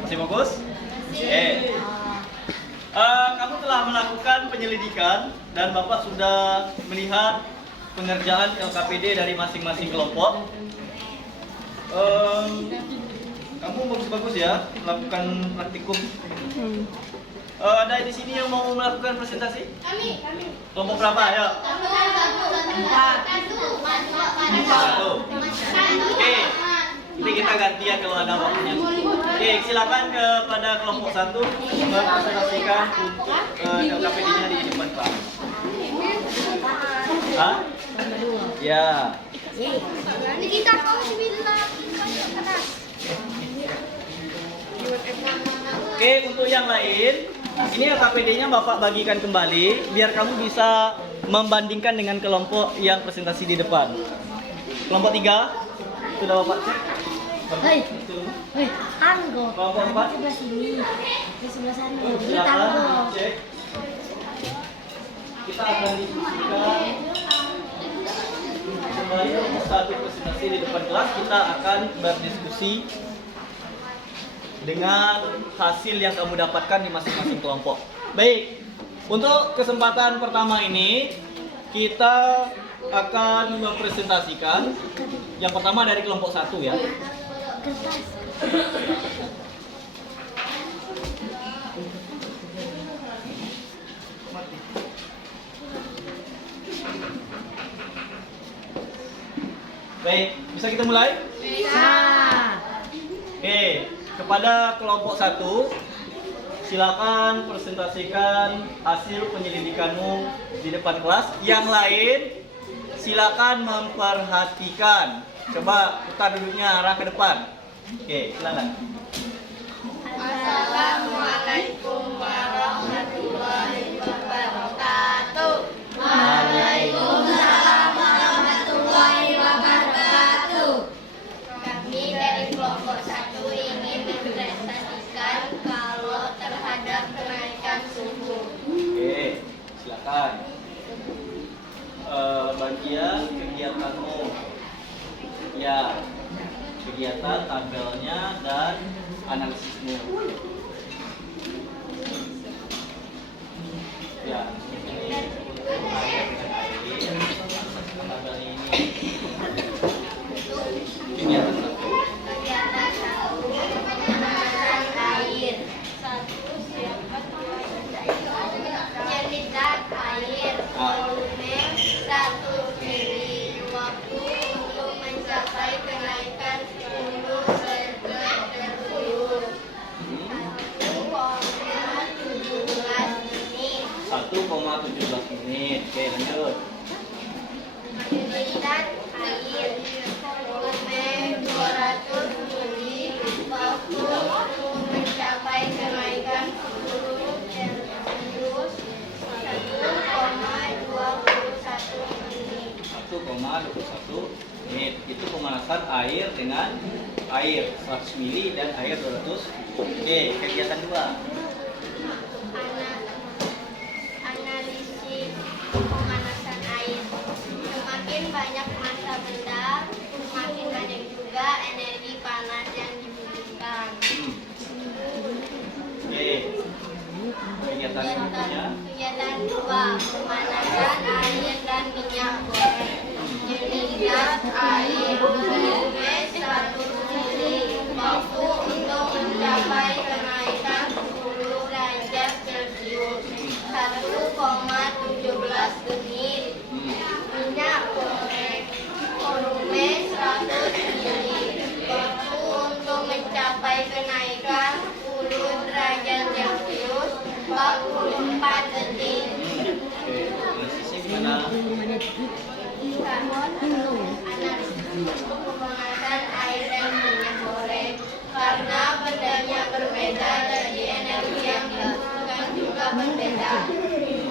Masih fokus? Oke. Kamu telah melakukan penyelidikan dan Bapak sudah melihat pengerjaan LKPD dari masing-masing kelompok. Kamu bagus-bagus ya melakukan praktikum. Ada di sini yang mau melakukan presentasi? Kami. Kelompok berapa? Ayo. Satu. Oke. Nanti kita gantian kalau ada waktunya. Oke, silakan kepada kelompok 1 mempresentasikan untuk LKPD-nya di depan kelas. Hah? Ya. Kita kau bilang keras. Oke, untuk yang lain, ini LKPD-nya Bapak bagikan kembali biar kamu bisa membandingkan dengan kelompok yang presentasi di depan. Kelompok 3 sudah Bapak cek. Hei, tanggo. Kelompok 4 Sebelah sini, di sebelah sana. Ini silakan tanggo. cek. Kita akan diskusikan kembali untuk satu presentasi di depan kelas. Kita akan berdiskusi dengan hasil yang kamu dapatkan di masing-masing kelompok. Baik, untuk kesempatan pertama ini kita akan mempresentasikan yang pertama dari kelompok 1 ya. Baik, bisa kita mulai? Oke, kepada kelompok 1 silakan presentasikan hasil penyelidikanmu di depan kelas. Yang lain silakan memperhatikan. Coba putar duduknya arah ke depan. Oke, silakan. Assalamualaikum warahmatullahi wabarakatuh. Waalaikumsalam warahmatullahi wabarakatuh. Kami dari kelompok 1 ingin mempresentasikan kalau terhadap kenaikan suhu. Oke, silakan. Bagian kegiatanmu. Ya, kegiatan tabelnya dan analisismu. Ya, ini untuk air dengan air. Tabel ini kegiatan 1. Kegiatan 1 pemanasan air. 1 nyedot air. Volume 1 mili. Waktu untuk mencapai kenaikan 10 derajat Celcius. 1,17 menit. Oke, lanjut. Menyedot air. Volume 200 mili. Waktu untuk mencapai kenaikan 10 Celcius. 1,21 menit. 1,21 menit. Itu pemanasan air dengan air 100 mili dan air 200. Oke, kegiatan 2. Analisis pemanasan air. Semakin banyak massa benda, semakin banyak juga energi panas yang dibutuhkan. Oke. Kegiatan berikutnya. Kegiatan 2, pemanasan air dan minyak goreng. Menyedot air volume 100 mili. Waktu untuk mencapai kenaikan 10 derajat Celcius. 1,17 menit. Minyak goreng volume 100 mili. Waktu untuk mencapai kenaikan 10 derajat Celcius 44 detik. Oke, analisisnya gimana? Analisis pemanasan air dan minyak goreng. Karena bendanya berbeda, jadi energi yang dibutuhkan juga berbeda.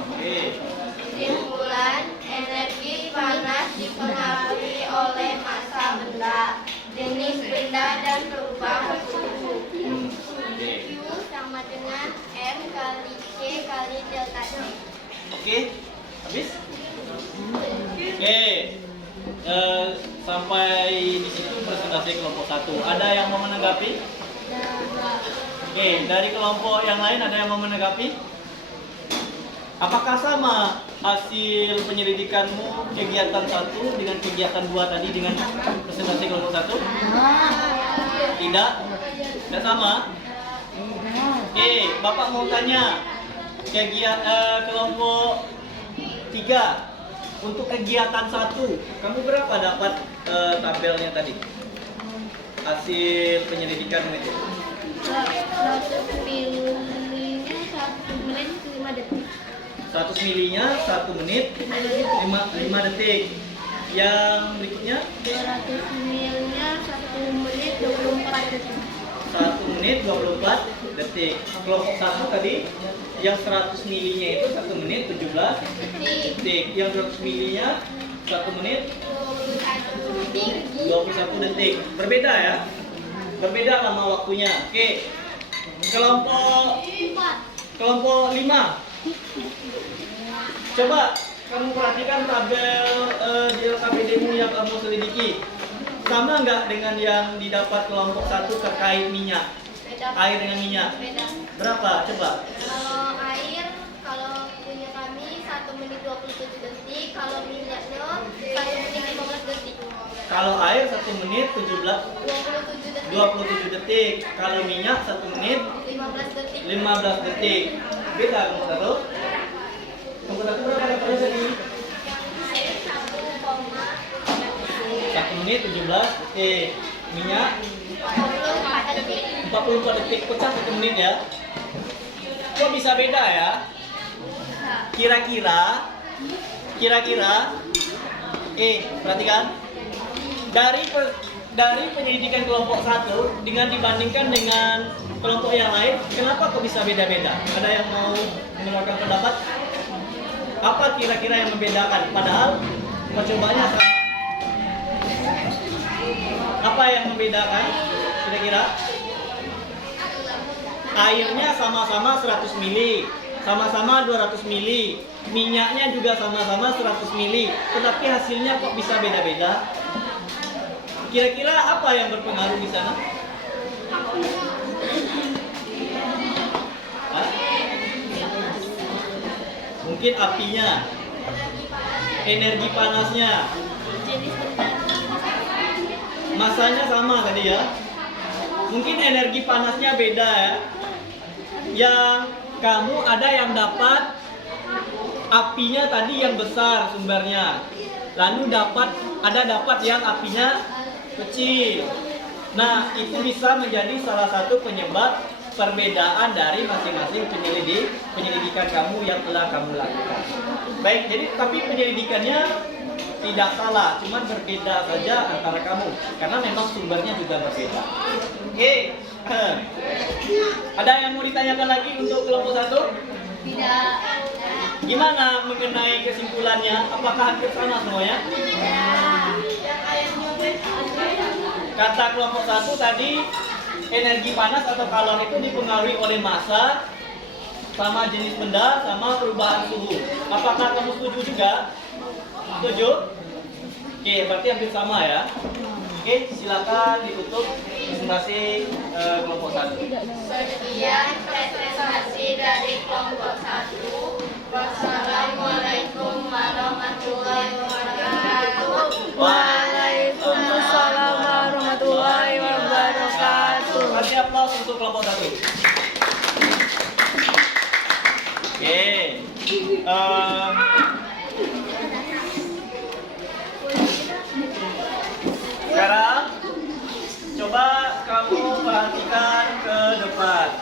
Oke. Kesimpulan, energi panas dipengaruhi oleh massa benda, jenis benda, dan perubahan suhu. Oke. Q sama dengan M kali C kali delta T. Oke. Habis? Oke. Sampai di situ presentasi kelompok 1. Ada yang mau menanggapi? Oke, dari kelompok yang lain ada yang mau menanggapi? Apakah sama hasil penyelidikanmu kegiatan 1 dengan kegiatan 2 tadi dengan presentasi kelompok 1? Tidak? Tidak sama? Oke, Bapak mau tanya, kelompok 3 untuk kegiatan 1, kamu berapa dapat tabelnya tadi? Hasil penyelidikan itu. 100 milinya 1 menit 5 detik. 100 milinya 1 menit 5 detik. Yang berikutnya 200 milnya 1 menit 24 detik. 1 menit 24 detik. Kelompok 1 tadi yang 100 milinya itu 1 menit 17 detik. Yang 200 milinya 1 menit 21 detik. Berbeda ya? Berbeda lama waktunya. Oke. Kelompok 5. Coba kamu perhatikan tabel di LKPD-mu yang kamu selidiki. Sama nggak dengan yang didapat kelompok 1 terkait minyak? Beda. Air dengan minyak. Beda. Berapa? Coba. Kalau air, kalau punya kami 1 menit 27 detik, kalau minyaknya 1 menit 15 detik. Kalau air 1 menit 27 detik. Kalau minyak 1 menit 15 detik. 15 detik. Beda kelompok 1. Kelompok 1 berapa dapatnya tadi? Air 1 menit 17 detik. Minyak 44 detik. 44 detik, pecah 1 menit ya. Kok bisa beda ya? Kira-kira perhatikan. Dari penyelidikan kelompok 1 dengan dibandingkan dengan kelompok yang lain, kenapa kok bisa beda-beda? Ada yang mau mengeluarkan pendapat? Apa kira-kira yang membedakan? Padahal percobaannya sama. Apa yang membedakan? Kira-kira? Airnya sama-sama 100 mili, sama-sama 200 mili, minyaknya juga sama-sama 100 mili, tetapi hasilnya kok bisa beda-beda? Kira-kira apa yang berpengaruh di sana? Hah? Mungkin apinya, energi panasnya, masanya sama tadi ya. Mungkin energi panasnya beda ya. Yang kamu ada yang dapat apinya tadi yang besar sumbernya, lalu ada dapat yang apinya kecil. Nah, itu bisa menjadi salah satu penyebab perbedaan dari masing-masing penyelidikan kamu yang telah kamu lakukan. Baik, jadi tapi penyelidikannya tidak salah, cuma berbeda saja antara kamu karena memang sumbernya juga berbeda. Oke. Ada yang mau ditanyakan lagi untuk kelompok 1? Tidak. Gimana mengenai kesimpulannya? Apakah hampir sama semuanya? Kata kelompok 1 tadi, energi panas atau kalor itu dipengaruhi oleh massa, sama jenis benda, sama perubahan suhu. Apakah kamu setuju juga? Setuju? Oke, berarti hampir sama ya. Oke, silakan ditutup presentasi kelompok 1. Sekian presentasi dari kelompok 1. Wassalamualaikum warahmatullahi wabarakatuh. Waalaikumsalam warahmatullahi wabarakatuh. Kasih aplaus untuk kelompok 1. Oke. Sekarang coba kamu perhatikan ke depan.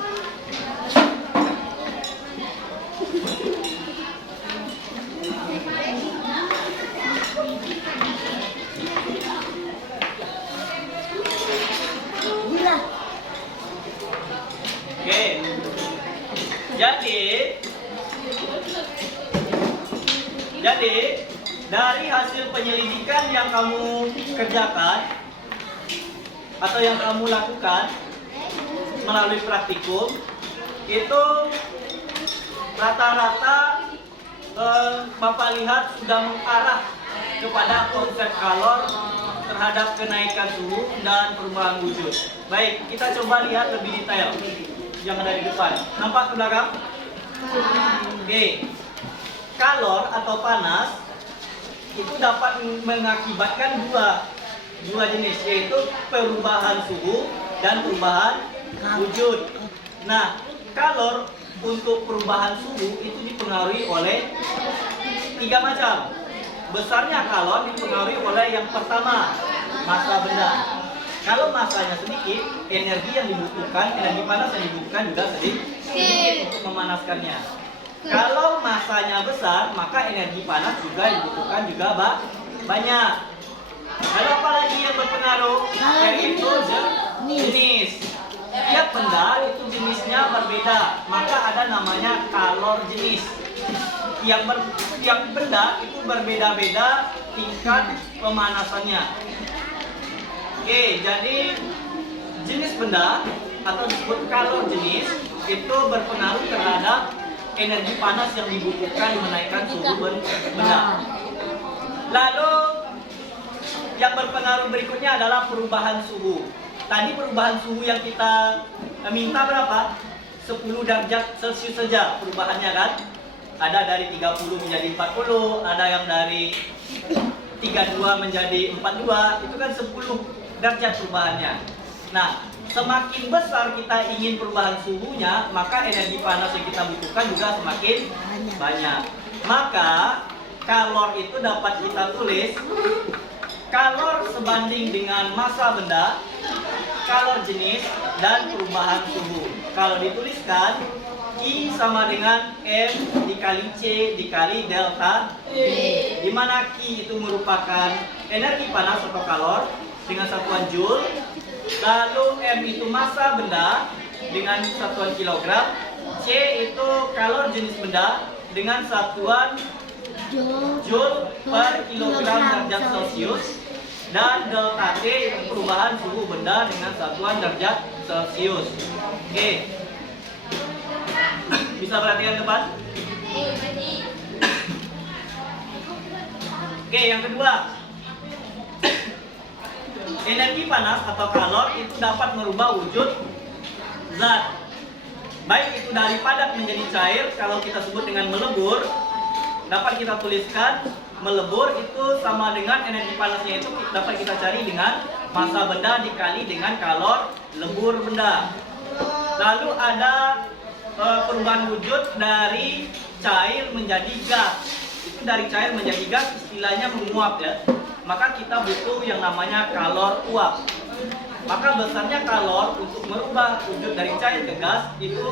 Oke. Jadi dari hasil penyelidikan yang kamu kerjakan atau yang kamu lakukan melalui praktikum, itu rata-rata Bapak lihat sudah mengarah kepada konsep kalor terhadap kenaikan suhu dan perubahan wujud. Baik, kita coba lihat lebih detail yang ada di depan. Nampak ke belakang? Oke. Kalor atau panas itu dapat mengakibatkan dua jenis, yaitu perubahan suhu dan perubahan wujud. Nah, kalor untuk perubahan suhu itu dipengaruhi oleh 3 macam. Besarnya kalor dipengaruhi oleh yang pertama, massa benda. Kalau massanya sedikit, energi yang dibutuhkan, energi panas yang dibutuhkan juga sedikit untuk memanaskannya. Kalau massanya besar, maka energi panas juga yang dibutuhkan juga banyak. Lalu apa lagi yang berpengaruh? Yaitu jenis. Tiap benda itu jenisnya berbeda, maka ada namanya kalor jenis. Tiap benda itu berbeda-beda tingkat pemanasannya. Oke, jadi jenis benda atau disebut kalor jenis itu berpengaruh terhadap energi panas yang dibutuhkan menaikkan suhu benda. Lalu yang berpengaruh berikutnya adalah perubahan suhu. Tadi perubahan suhu yang kita minta berapa? 10 derajat Celcius saja perubahannya kan? Ada dari 30 menjadi 40, ada yang dari 32 menjadi 42, itu kan 10 derajat perubahannya. Nah, semakin besar kita ingin perubahan suhunya, maka energi panas yang kita butuhkan juga semakin banyak. Maka kalor itu dapat kita tulis kalor sebanding dengan massa benda, kalor jenis, dan perubahan suhu. Kalau dituliskan, I sama dengan M dikali C dikali delta T, di mana Q itu merupakan energi panas atau kalor dengan satuan joule, lalu M itu massa benda dengan satuan kilogram, C itu kalor jenis benda dengan satuan joule per kilogram derajat Celcius, dan delta T itu perubahan suhu benda dengan satuan derajat Celcius. Oke. Bisa perhatikan depan? Oke, yang kedua. Energi panas atau kalor itu dapat merubah wujud zat. Baik itu dari padat menjadi cair, kalau kita sebut dengan melebur, dapat kita tuliskan melebur itu sama dengan energi panasnya itu dapat kita cari dengan massa benda dikali dengan kalor lebur benda. Lalu ada perubahan wujud dari cair menjadi gas. Itu dari cair menjadi gas istilahnya menguap ya. Maka kita butuh yang namanya kalor uap. Maka besarnya kalor untuk merubah wujud dari cair ke gas itu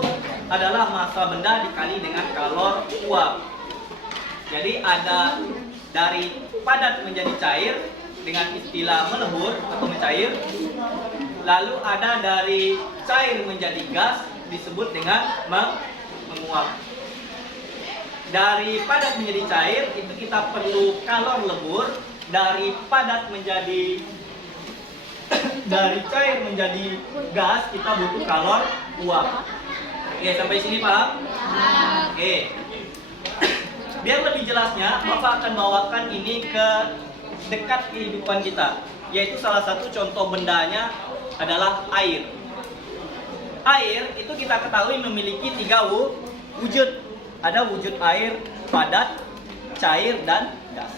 adalah massa benda dikali dengan kalor uap. Jadi ada dari padat menjadi cair dengan istilah melebur atau mencair. Lalu ada dari cair menjadi gas disebut dengan menguap. Dari padat menjadi cair itu kita perlu kalor lebur. Dari padat menjadi dari cair menjadi gas kita butuh kalor uap. Oke, sampai sini paham? Oke. Biar lebih jelasnya, Bapak akan bawakan ini ke dekat kehidupan kita. Yaitu salah satu contoh bendanya adalah air. Air itu kita ketahui memiliki 3 wujud. Ada wujud air padat, cair, dan gas.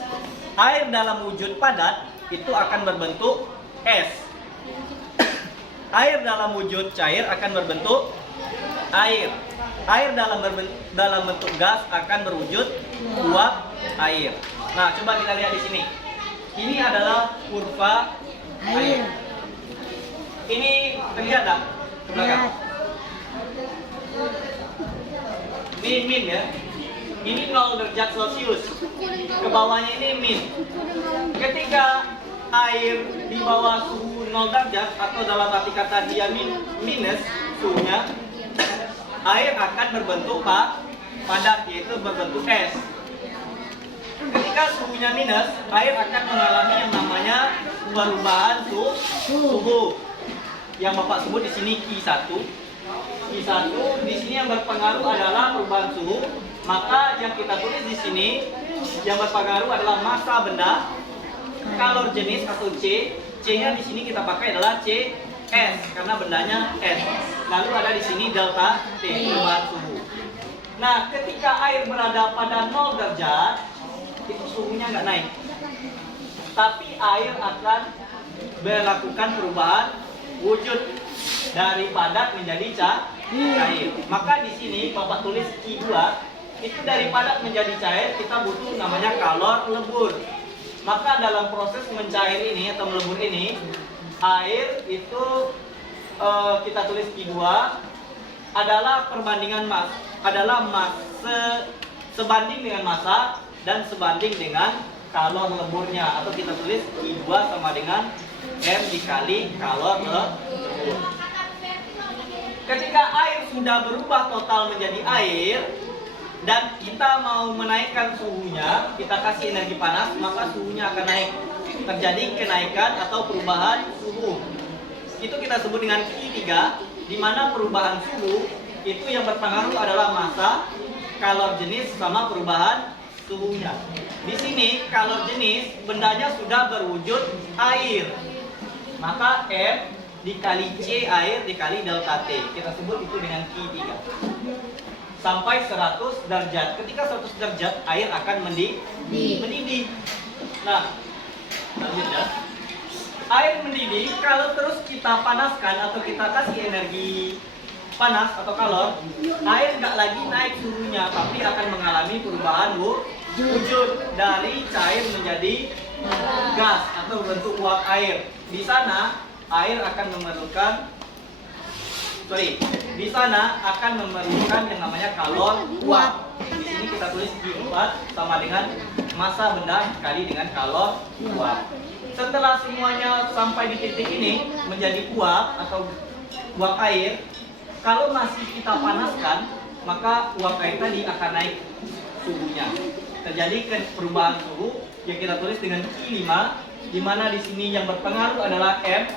Air dalam wujud padat itu akan berbentuk es. Air dalam wujud cair akan berbentuk air. Air dalam bentuk gas akan berwujud uap air. Nah, coba kita lihat di sini. Ini adalah kurva air. Ini terlihat tak ke belakang? Ini min ya. Ini 0 derajat Celcius. Ke bawahnya ini min. Ketika air di bawah suhu 0 derajat atau dalam arti kata dia minus suhunya, air akan berbentuk padat, yaitu berbentuk es. Ketika suhunya minus, air akan mengalami yang namanya perubahan suhu. Yang Bapak sebut di sini Q1. Q1 di sini yang berpengaruh adalah perubahan suhu. Maka yang kita tulis di sini yang berpengaruh adalah massa benda, kalor jenis atau C. C-nya di sini kita pakai adalah CS karena bendanya S. Lalu ada di sini delta T, perubahan suhu. Nah, ketika air berada pada 0 derajat, itu suhunya nggak naik. Tapi air akan melakukan perubahan wujud dari padat menjadi cair. Maka di sini Bapak tulis Q2 itu daripada menjadi cair kita butuh namanya kalor lebur. Maka dalam proses mencair ini atau melebur ini, air itu kita tulis Q2 adalah perbandingan sebanding dengan massa dan sebanding dengan kalor leburnya, atau kita tulis Q2 sama dengan M dikali kalor lebur. Ketika air sudah berubah total menjadi air dan kita mau menaikkan suhunya, kita kasih energi panas, maka suhunya akan naik. Terjadi kenaikan atau perubahan suhu. Itu kita sebut dengan Q3, di mana perubahan suhu itu yang berpengaruh adalah massa, kalor jenis sama perubahan suhunya. Di sini kalor jenis bendanya sudah berwujud air. Maka M dikali C air dikali delta T. Kita sebut itu dengan Q3. Sampai 100 derajat. Ketika 100 derajat air akan mendidih. Nah, lanjutnya. Air mendidih kalau terus kita panaskan atau kita kasih energi panas atau kalor, air nggak lagi naik suhunya, tapi akan mengalami perubahan wujud dari cair menjadi gas atau bentuk uap air. Di sana air akan memerlukan yang namanya kalor uap. Di sini kita tulis Q4 sama dengan massa benda kali dengan kalor uap. Setelah semuanya sampai di titik ini menjadi uap atau uap air, kalau masih kita panaskan, maka uap air tadi akan naik suhunya. Terjadi perubahan suhu yang kita tulis dengan Q5, di mana di sini yang berpengaruh adalah M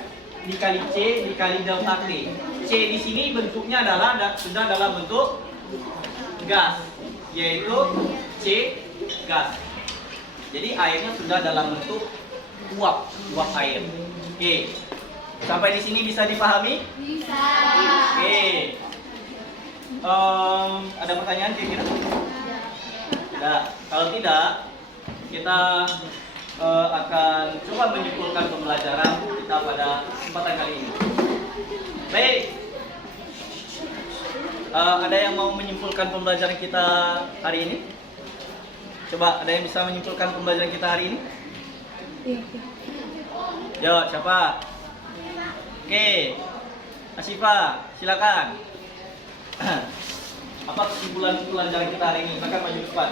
dikali C dikali delta T. C di sini bentuknya sudah dalam bentuk gas, yaitu C gas. Jadi airnya sudah dalam bentuk uap air. Oke. Sampai di sini bisa dipahami? Bisa. Oke. Ada pertanyaan kira-kira? Tidak. Kalau tidak, kita akan coba menyimpulkan pembelajaran kita pada kesempatan kali ini. Baik. Ada yang mau menyimpulkan pembelajaran kita hari ini? Coba, ada yang bisa menyimpulkan pembelajaran kita hari ini? Yo, siapa? Oke, Asifa, silakan. Apa kesimpulan pelajaran kita hari ini? Silakan maju depan.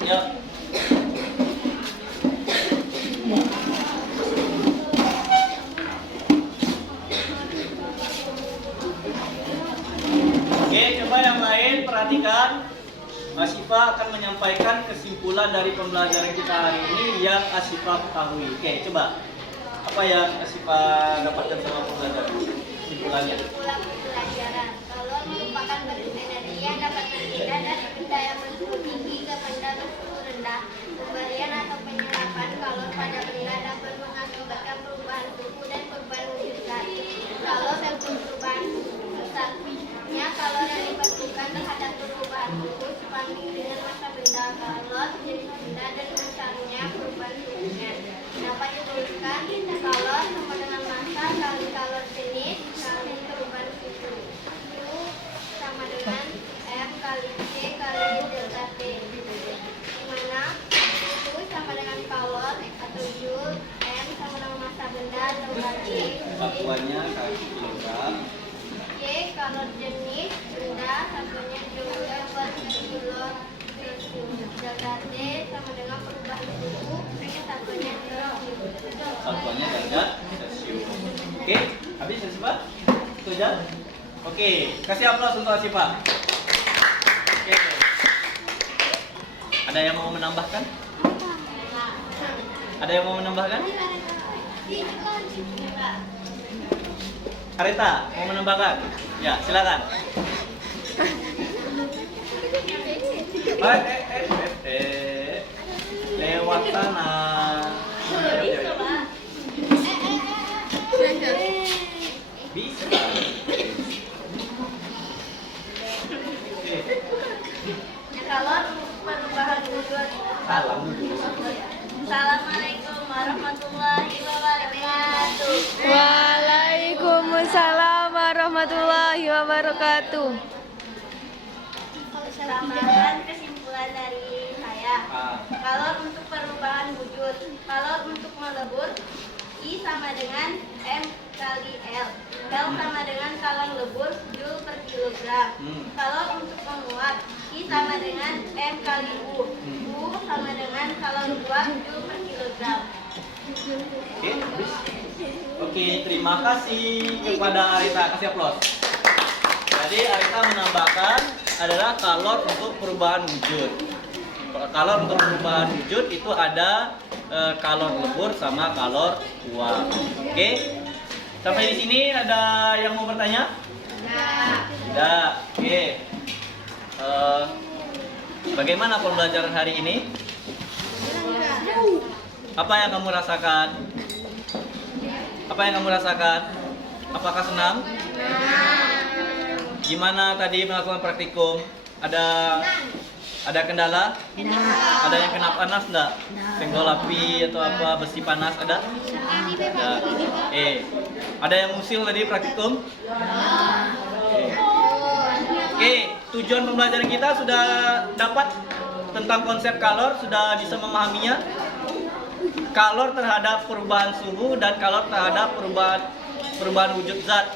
Yo. Oke, coba yang lain perhatikan. Asifa akan menyampaikan kesimpulan dari pembelajaran kita hari ini yang Asifa ketahui. Oke, coba. Apa yang Asifa dapatkan sama pembelajaran? Kesimpulannya. Kesimpulan pembelajaran. Kalor merupakan bentuk energi yang dapat berpindah dari benda yang bersuhu tinggi ke benda bersuhu rendah. Pemberian atau penyerapan kalor pada benda dapat mengakibatkan perubahan suhu dan perubahan wujud zat. Kalor dan perubahan pusatnya kalor yang diperlukan terhadap perubahan suhu sebanding dengan massa benda, kalor jenis benda dan besarnya perubahan suhunya. Dapat dituliskan kalor sama dengan massa kali kalor jenis kali perubahan suhu. U sama dengan M kali C kali delta T. Di mana U sama dengan kalor atau joule, M sama dengan massa benda, delta T. Satuannya kali kilogram. C kalor jenis benda, satunya joule per kilo Celsius. Delta T sama dengan perubahan suhu, satunya Celsius. Satuannya derajat Celcius. Oke, habis Asifa? Itu aja? Oke, kasih aplaus untuk Asifa. Oke. Ada yang mau menambahkan? Ada yang mau menambahkan? Arita, mau menambahkan? Ya, silakan. Lewat sana. Bisa. Kalor perubahan wujud. Salam dulu. Assalamualaikum warahmatullahi wabarakatuh. Waalaikumsalam. Waalaikumsalam warahmatullahi wabarakatuh. Tambahan kesimpulan dari saya. Kalau untuk perubahan wujud, kalau untuk melebur, I sama dengan M kali L. L sama dengan kalon lebur Joule per kilogram. Kalau untuk menguap, I sama dengan M kali U. U sama dengan kalon uap Joule per kilogram. Oke, terima kasih kepada Arita. Kasih aplaus. Jadi Arita menambahkan adalah kalor untuk perubahan wujud. Kalor untuk perubahan wujud itu ada kalor lebur sama kalor uap. Oke. Sampai di sini ada yang mau bertanya? Tidak. Oke. Bagaimana pembelajaran hari ini? Apa yang kamu rasakan? Apa yang kamu rasakan? Apakah senang? Gimana tadi melakukan praktikum? Ada kendala? Ada yang kena panas enggak? Senggol api atau apa, besi panas ada? Ada. Ada yang musil tadi praktikum? Oke, tujuan pembelajaran kita sudah dapat tentang konsep kalor, sudah bisa memahaminya. Kalor terhadap perubahan suhu dan kalor terhadap perubahan wujud zat.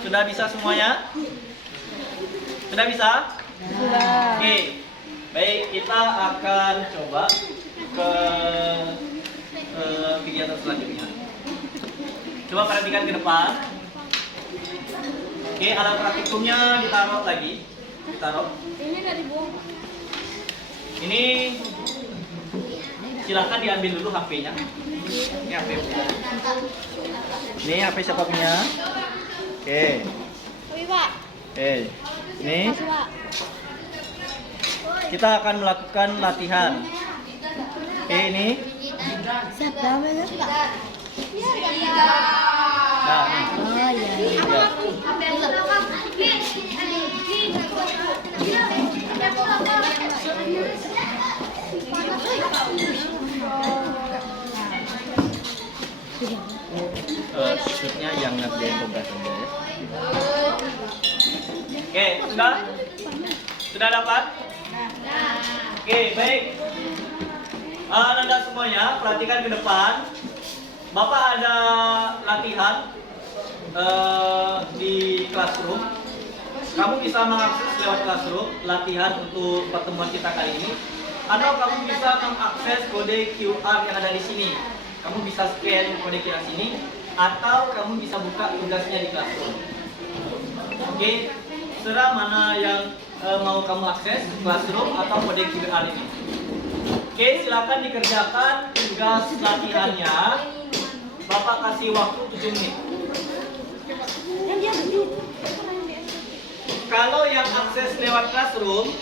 Sudah bisa semuanya? Sudah bisa? Sudah. Oke. Baik, kita akan coba ke kegiatan selanjutnya. Coba perhatikan ke depan. Oke, alat praktikumnya ditaruh lagi. Ditaruh. Ini dari buku. Ini silahkan diambil dulu HP-nya. Ini HP. Ini HP siapa punya? Oke. Tapi Pak, Ini Pak. kita akan melakukan latihan. Ini. Siapa namanya Pak? Nah, nih. Oh iya. Ya. Shootnya yang ngerjain pembahasan ya. Oke, sudah? Sudah dapat? Oke, baik. Anda semuanya perhatikan ke depan. Bapak ada latihan di classroom. Kamu bisa mengakses lewat classroom latihan untuk pertemuan kita kali ini, atau kamu bisa mengakses kode QR yang ada di sini. Kamu bisa scan kode QR sini, atau kamu bisa buka tugasnya di classroom. Oke, serah mana yang mau kamu akses, classroom atau kode QR ini. Oke, silakan dikerjakan tugas latihannya. Bapak kasih waktu 7 menit. Kalau yang akses lewat classroom,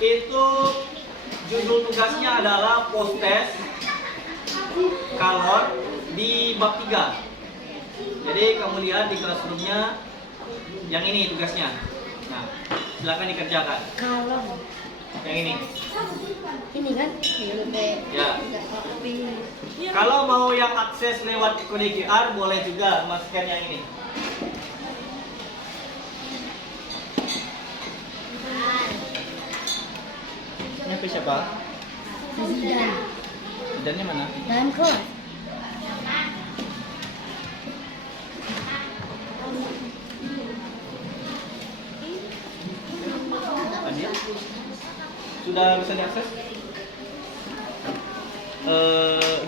itu judul tugasnya adalah post test kalor di bab 3. Jadi kamu lihat di classroomnya yang ini tugasnya. Nah, silakan dikerjakan. Kalau Yang ini. ini kan Ya. Kalau mau yang akses lewat kode QR boleh juga mas-scan yang ini. Ini apa siapa? Zidan Dannya mana? dalam kelas. Adil? Sudah bisa diakses?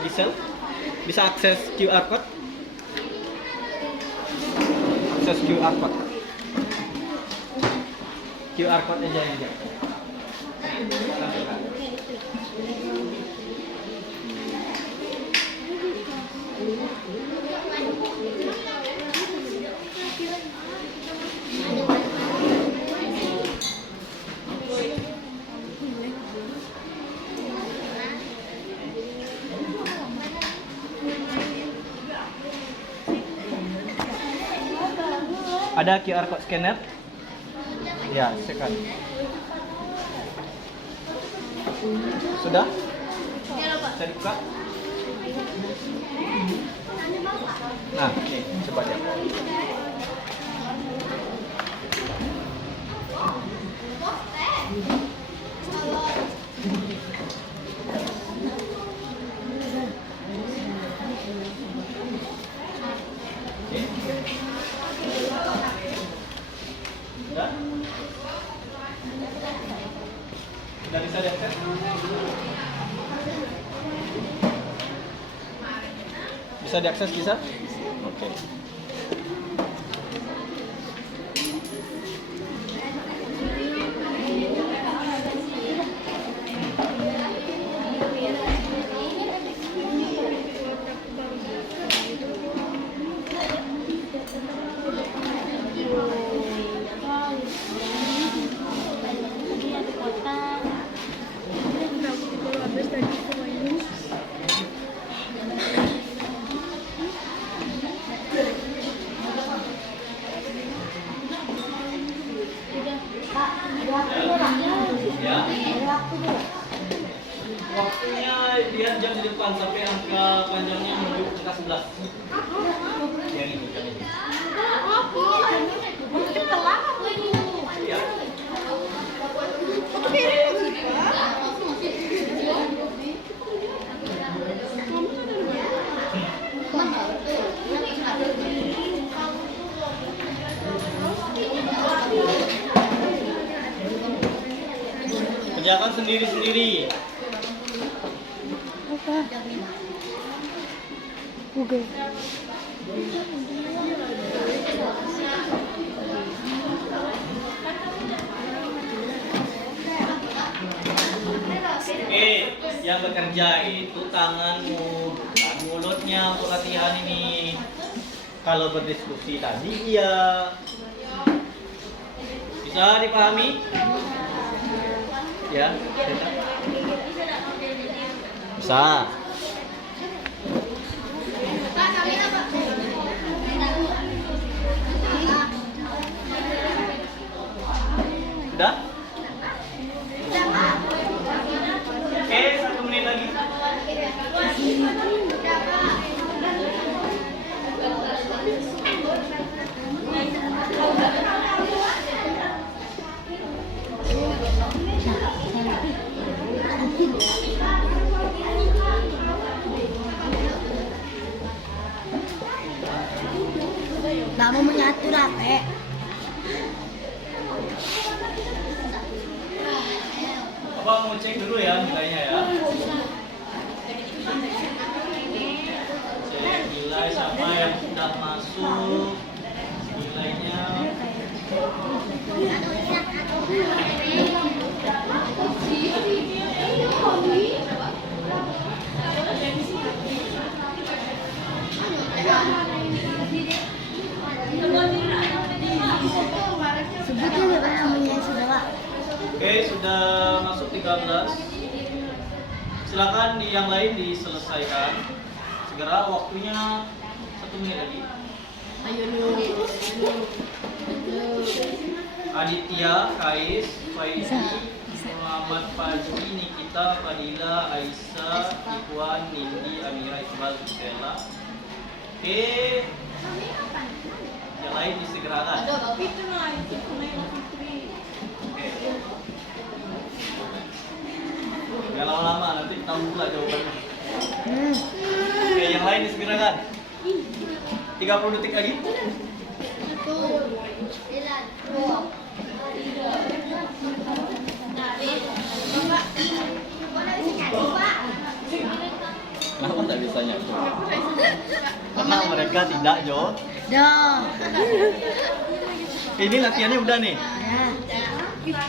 Gisel? Bisa akses QR code? Akses QR code. QR code aja yang dia. Ada QR code scanner? Ya, scan. Sudah? Bisa dibuka? Nah, nih, coba lihat. Oke. Sudah? Sudah bisa diakses? Bisa diakses bisa? Oke. Ya. Waktunya lihat jam di depan sampai angka panjangnya menuju angka 11. Yang ini kan ini. Iya. Kerjakan sendiri-sendiri. Apa? Google. Oke, yang bekerja itu tanganmu, bukan mulutnya untuk latihan ini. Kalau berdiskusi tadi iya. Bisa dipahami? Ya. Bisa. Sudah? Oke, 1 menit lagi. Nggak mau menyatu rape. Bapak mau cek dulu ya nilainya ya. Cek nilai sama yang sudah masuk nilainya. Sebutnya berapa namanya sudah Pak? Oke, sudah masuk 13. Silakan di yang lain diselesaikan. Segera waktunya 1 menit lagi. Aditya, Kais, Faizi, Muhammad Fajri, Nikita, Fadila, Aisyah, Ikhwan, Nindi, Amira, Iqbal, Stella. Oke. Yang lain disegerakan. Oke. Gak lama-lama, nanti tahu pula jawabannya. Oke, yang lain disegerakan. 30 detik lagi. Kenapa tak bisa nyatu? Karena mereka tidak, Jo. Dah. Ini latihannya udah nih. Ya.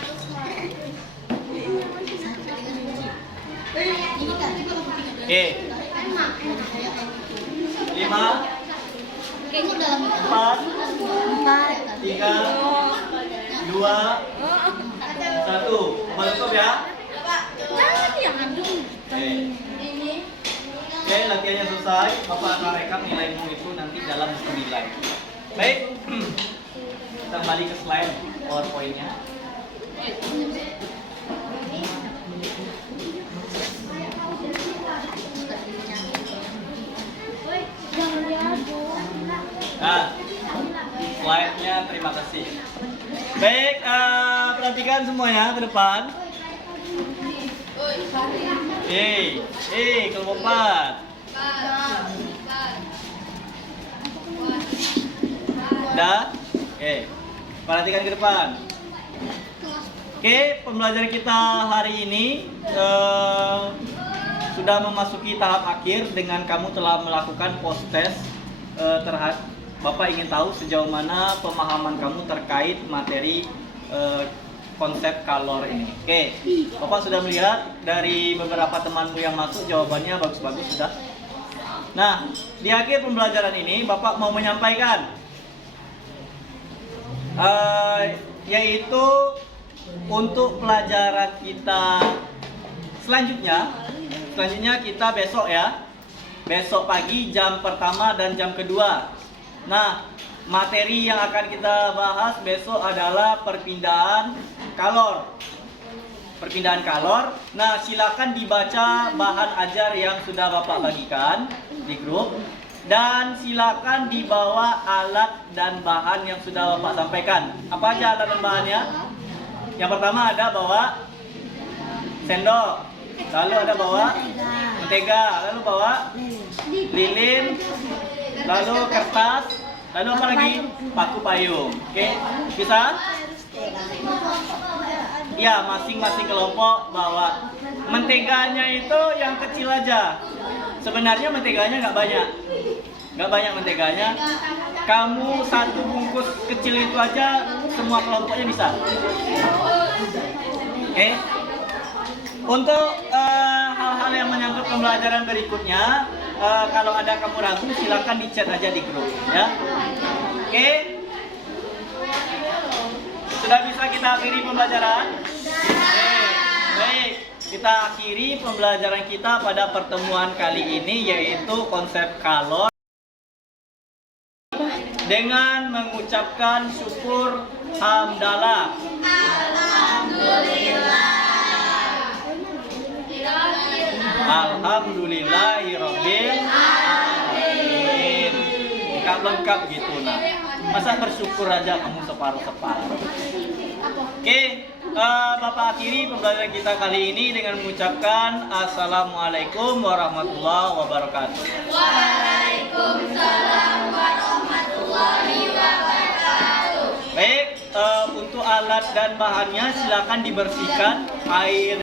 Oke. 5, 4, 3, 2, 1. Tutup ya. Oke, latihannya selesai. Bapak akan rekap nilaimu itu nanti dalam buku nilai. Baik. Kita kembali ke slide PowerPoint-nya. Nah, slide-nya terima kasih. Baik, perhatikan. perhatikan semuanya ke depan. Kelompok 4. Dah? Oke. Perhatikan ke depan. Oke, pembelajaran kita hari ini sudah memasuki tahap akhir dengan kamu telah melakukan post test terhadap Bapak ingin tahu sejauh mana pemahaman kamu terkait materi konsep kalor ini. Oke, Bapak sudah melihat dari beberapa temanmu yang masuk jawabannya bagus-bagus sudah. Nah, di akhir pembelajaran ini Bapak mau menyampaikan yaitu untuk pelajaran kita selanjutnya kita besok ya. Besok pagi jam pertama dan jam kedua. Nah, materi yang akan kita bahas besok adalah perpindahan kalor. Nah, silakan dibaca bahan ajar yang sudah Bapak bagikan di grup. Dan silakan dibawa alat dan bahan yang sudah Bapak sampaikan. Apa aja alat dan bahannya? Yang pertama ada bawa sendok, lalu ada bawa mentega, lalu bawa lilin, lalu kertas, lalu apa lagi? Paku payung. Oke, bisa? Ya, masing-masing kelompok bawa. Menteganya itu yang kecil aja. Sebenarnya menteganya nggak banyak menteganya. Kamu satu bungkus kecil itu aja semua kelompoknya bisa. Oke. Untuk hal-hal yang menyangkut pembelajaran berikutnya, kalau ada kamu ragu silakan di chat aja di grup ya. Oke. Sudah bisa kita akhiri pembelajaran? Baik, kita akhiri pembelajaran kita pada pertemuan kali ini yaitu konsep kalor dengan mengucapkan syukur hamdalah. Alhamdulillahirabbil alamin. Lengkap gitu nah. Masa bersyukur aja kamu separuh-separuh. Oke, Bapak akhiri pembelajaran kita kali ini dengan mengucapkan Assalamualaikum warahmatullahi wabarakatuh. Waalaikumsalam warahmatullahi wabarakatuh. Baik, untuk alat dan bahannya silakan dibersihkan air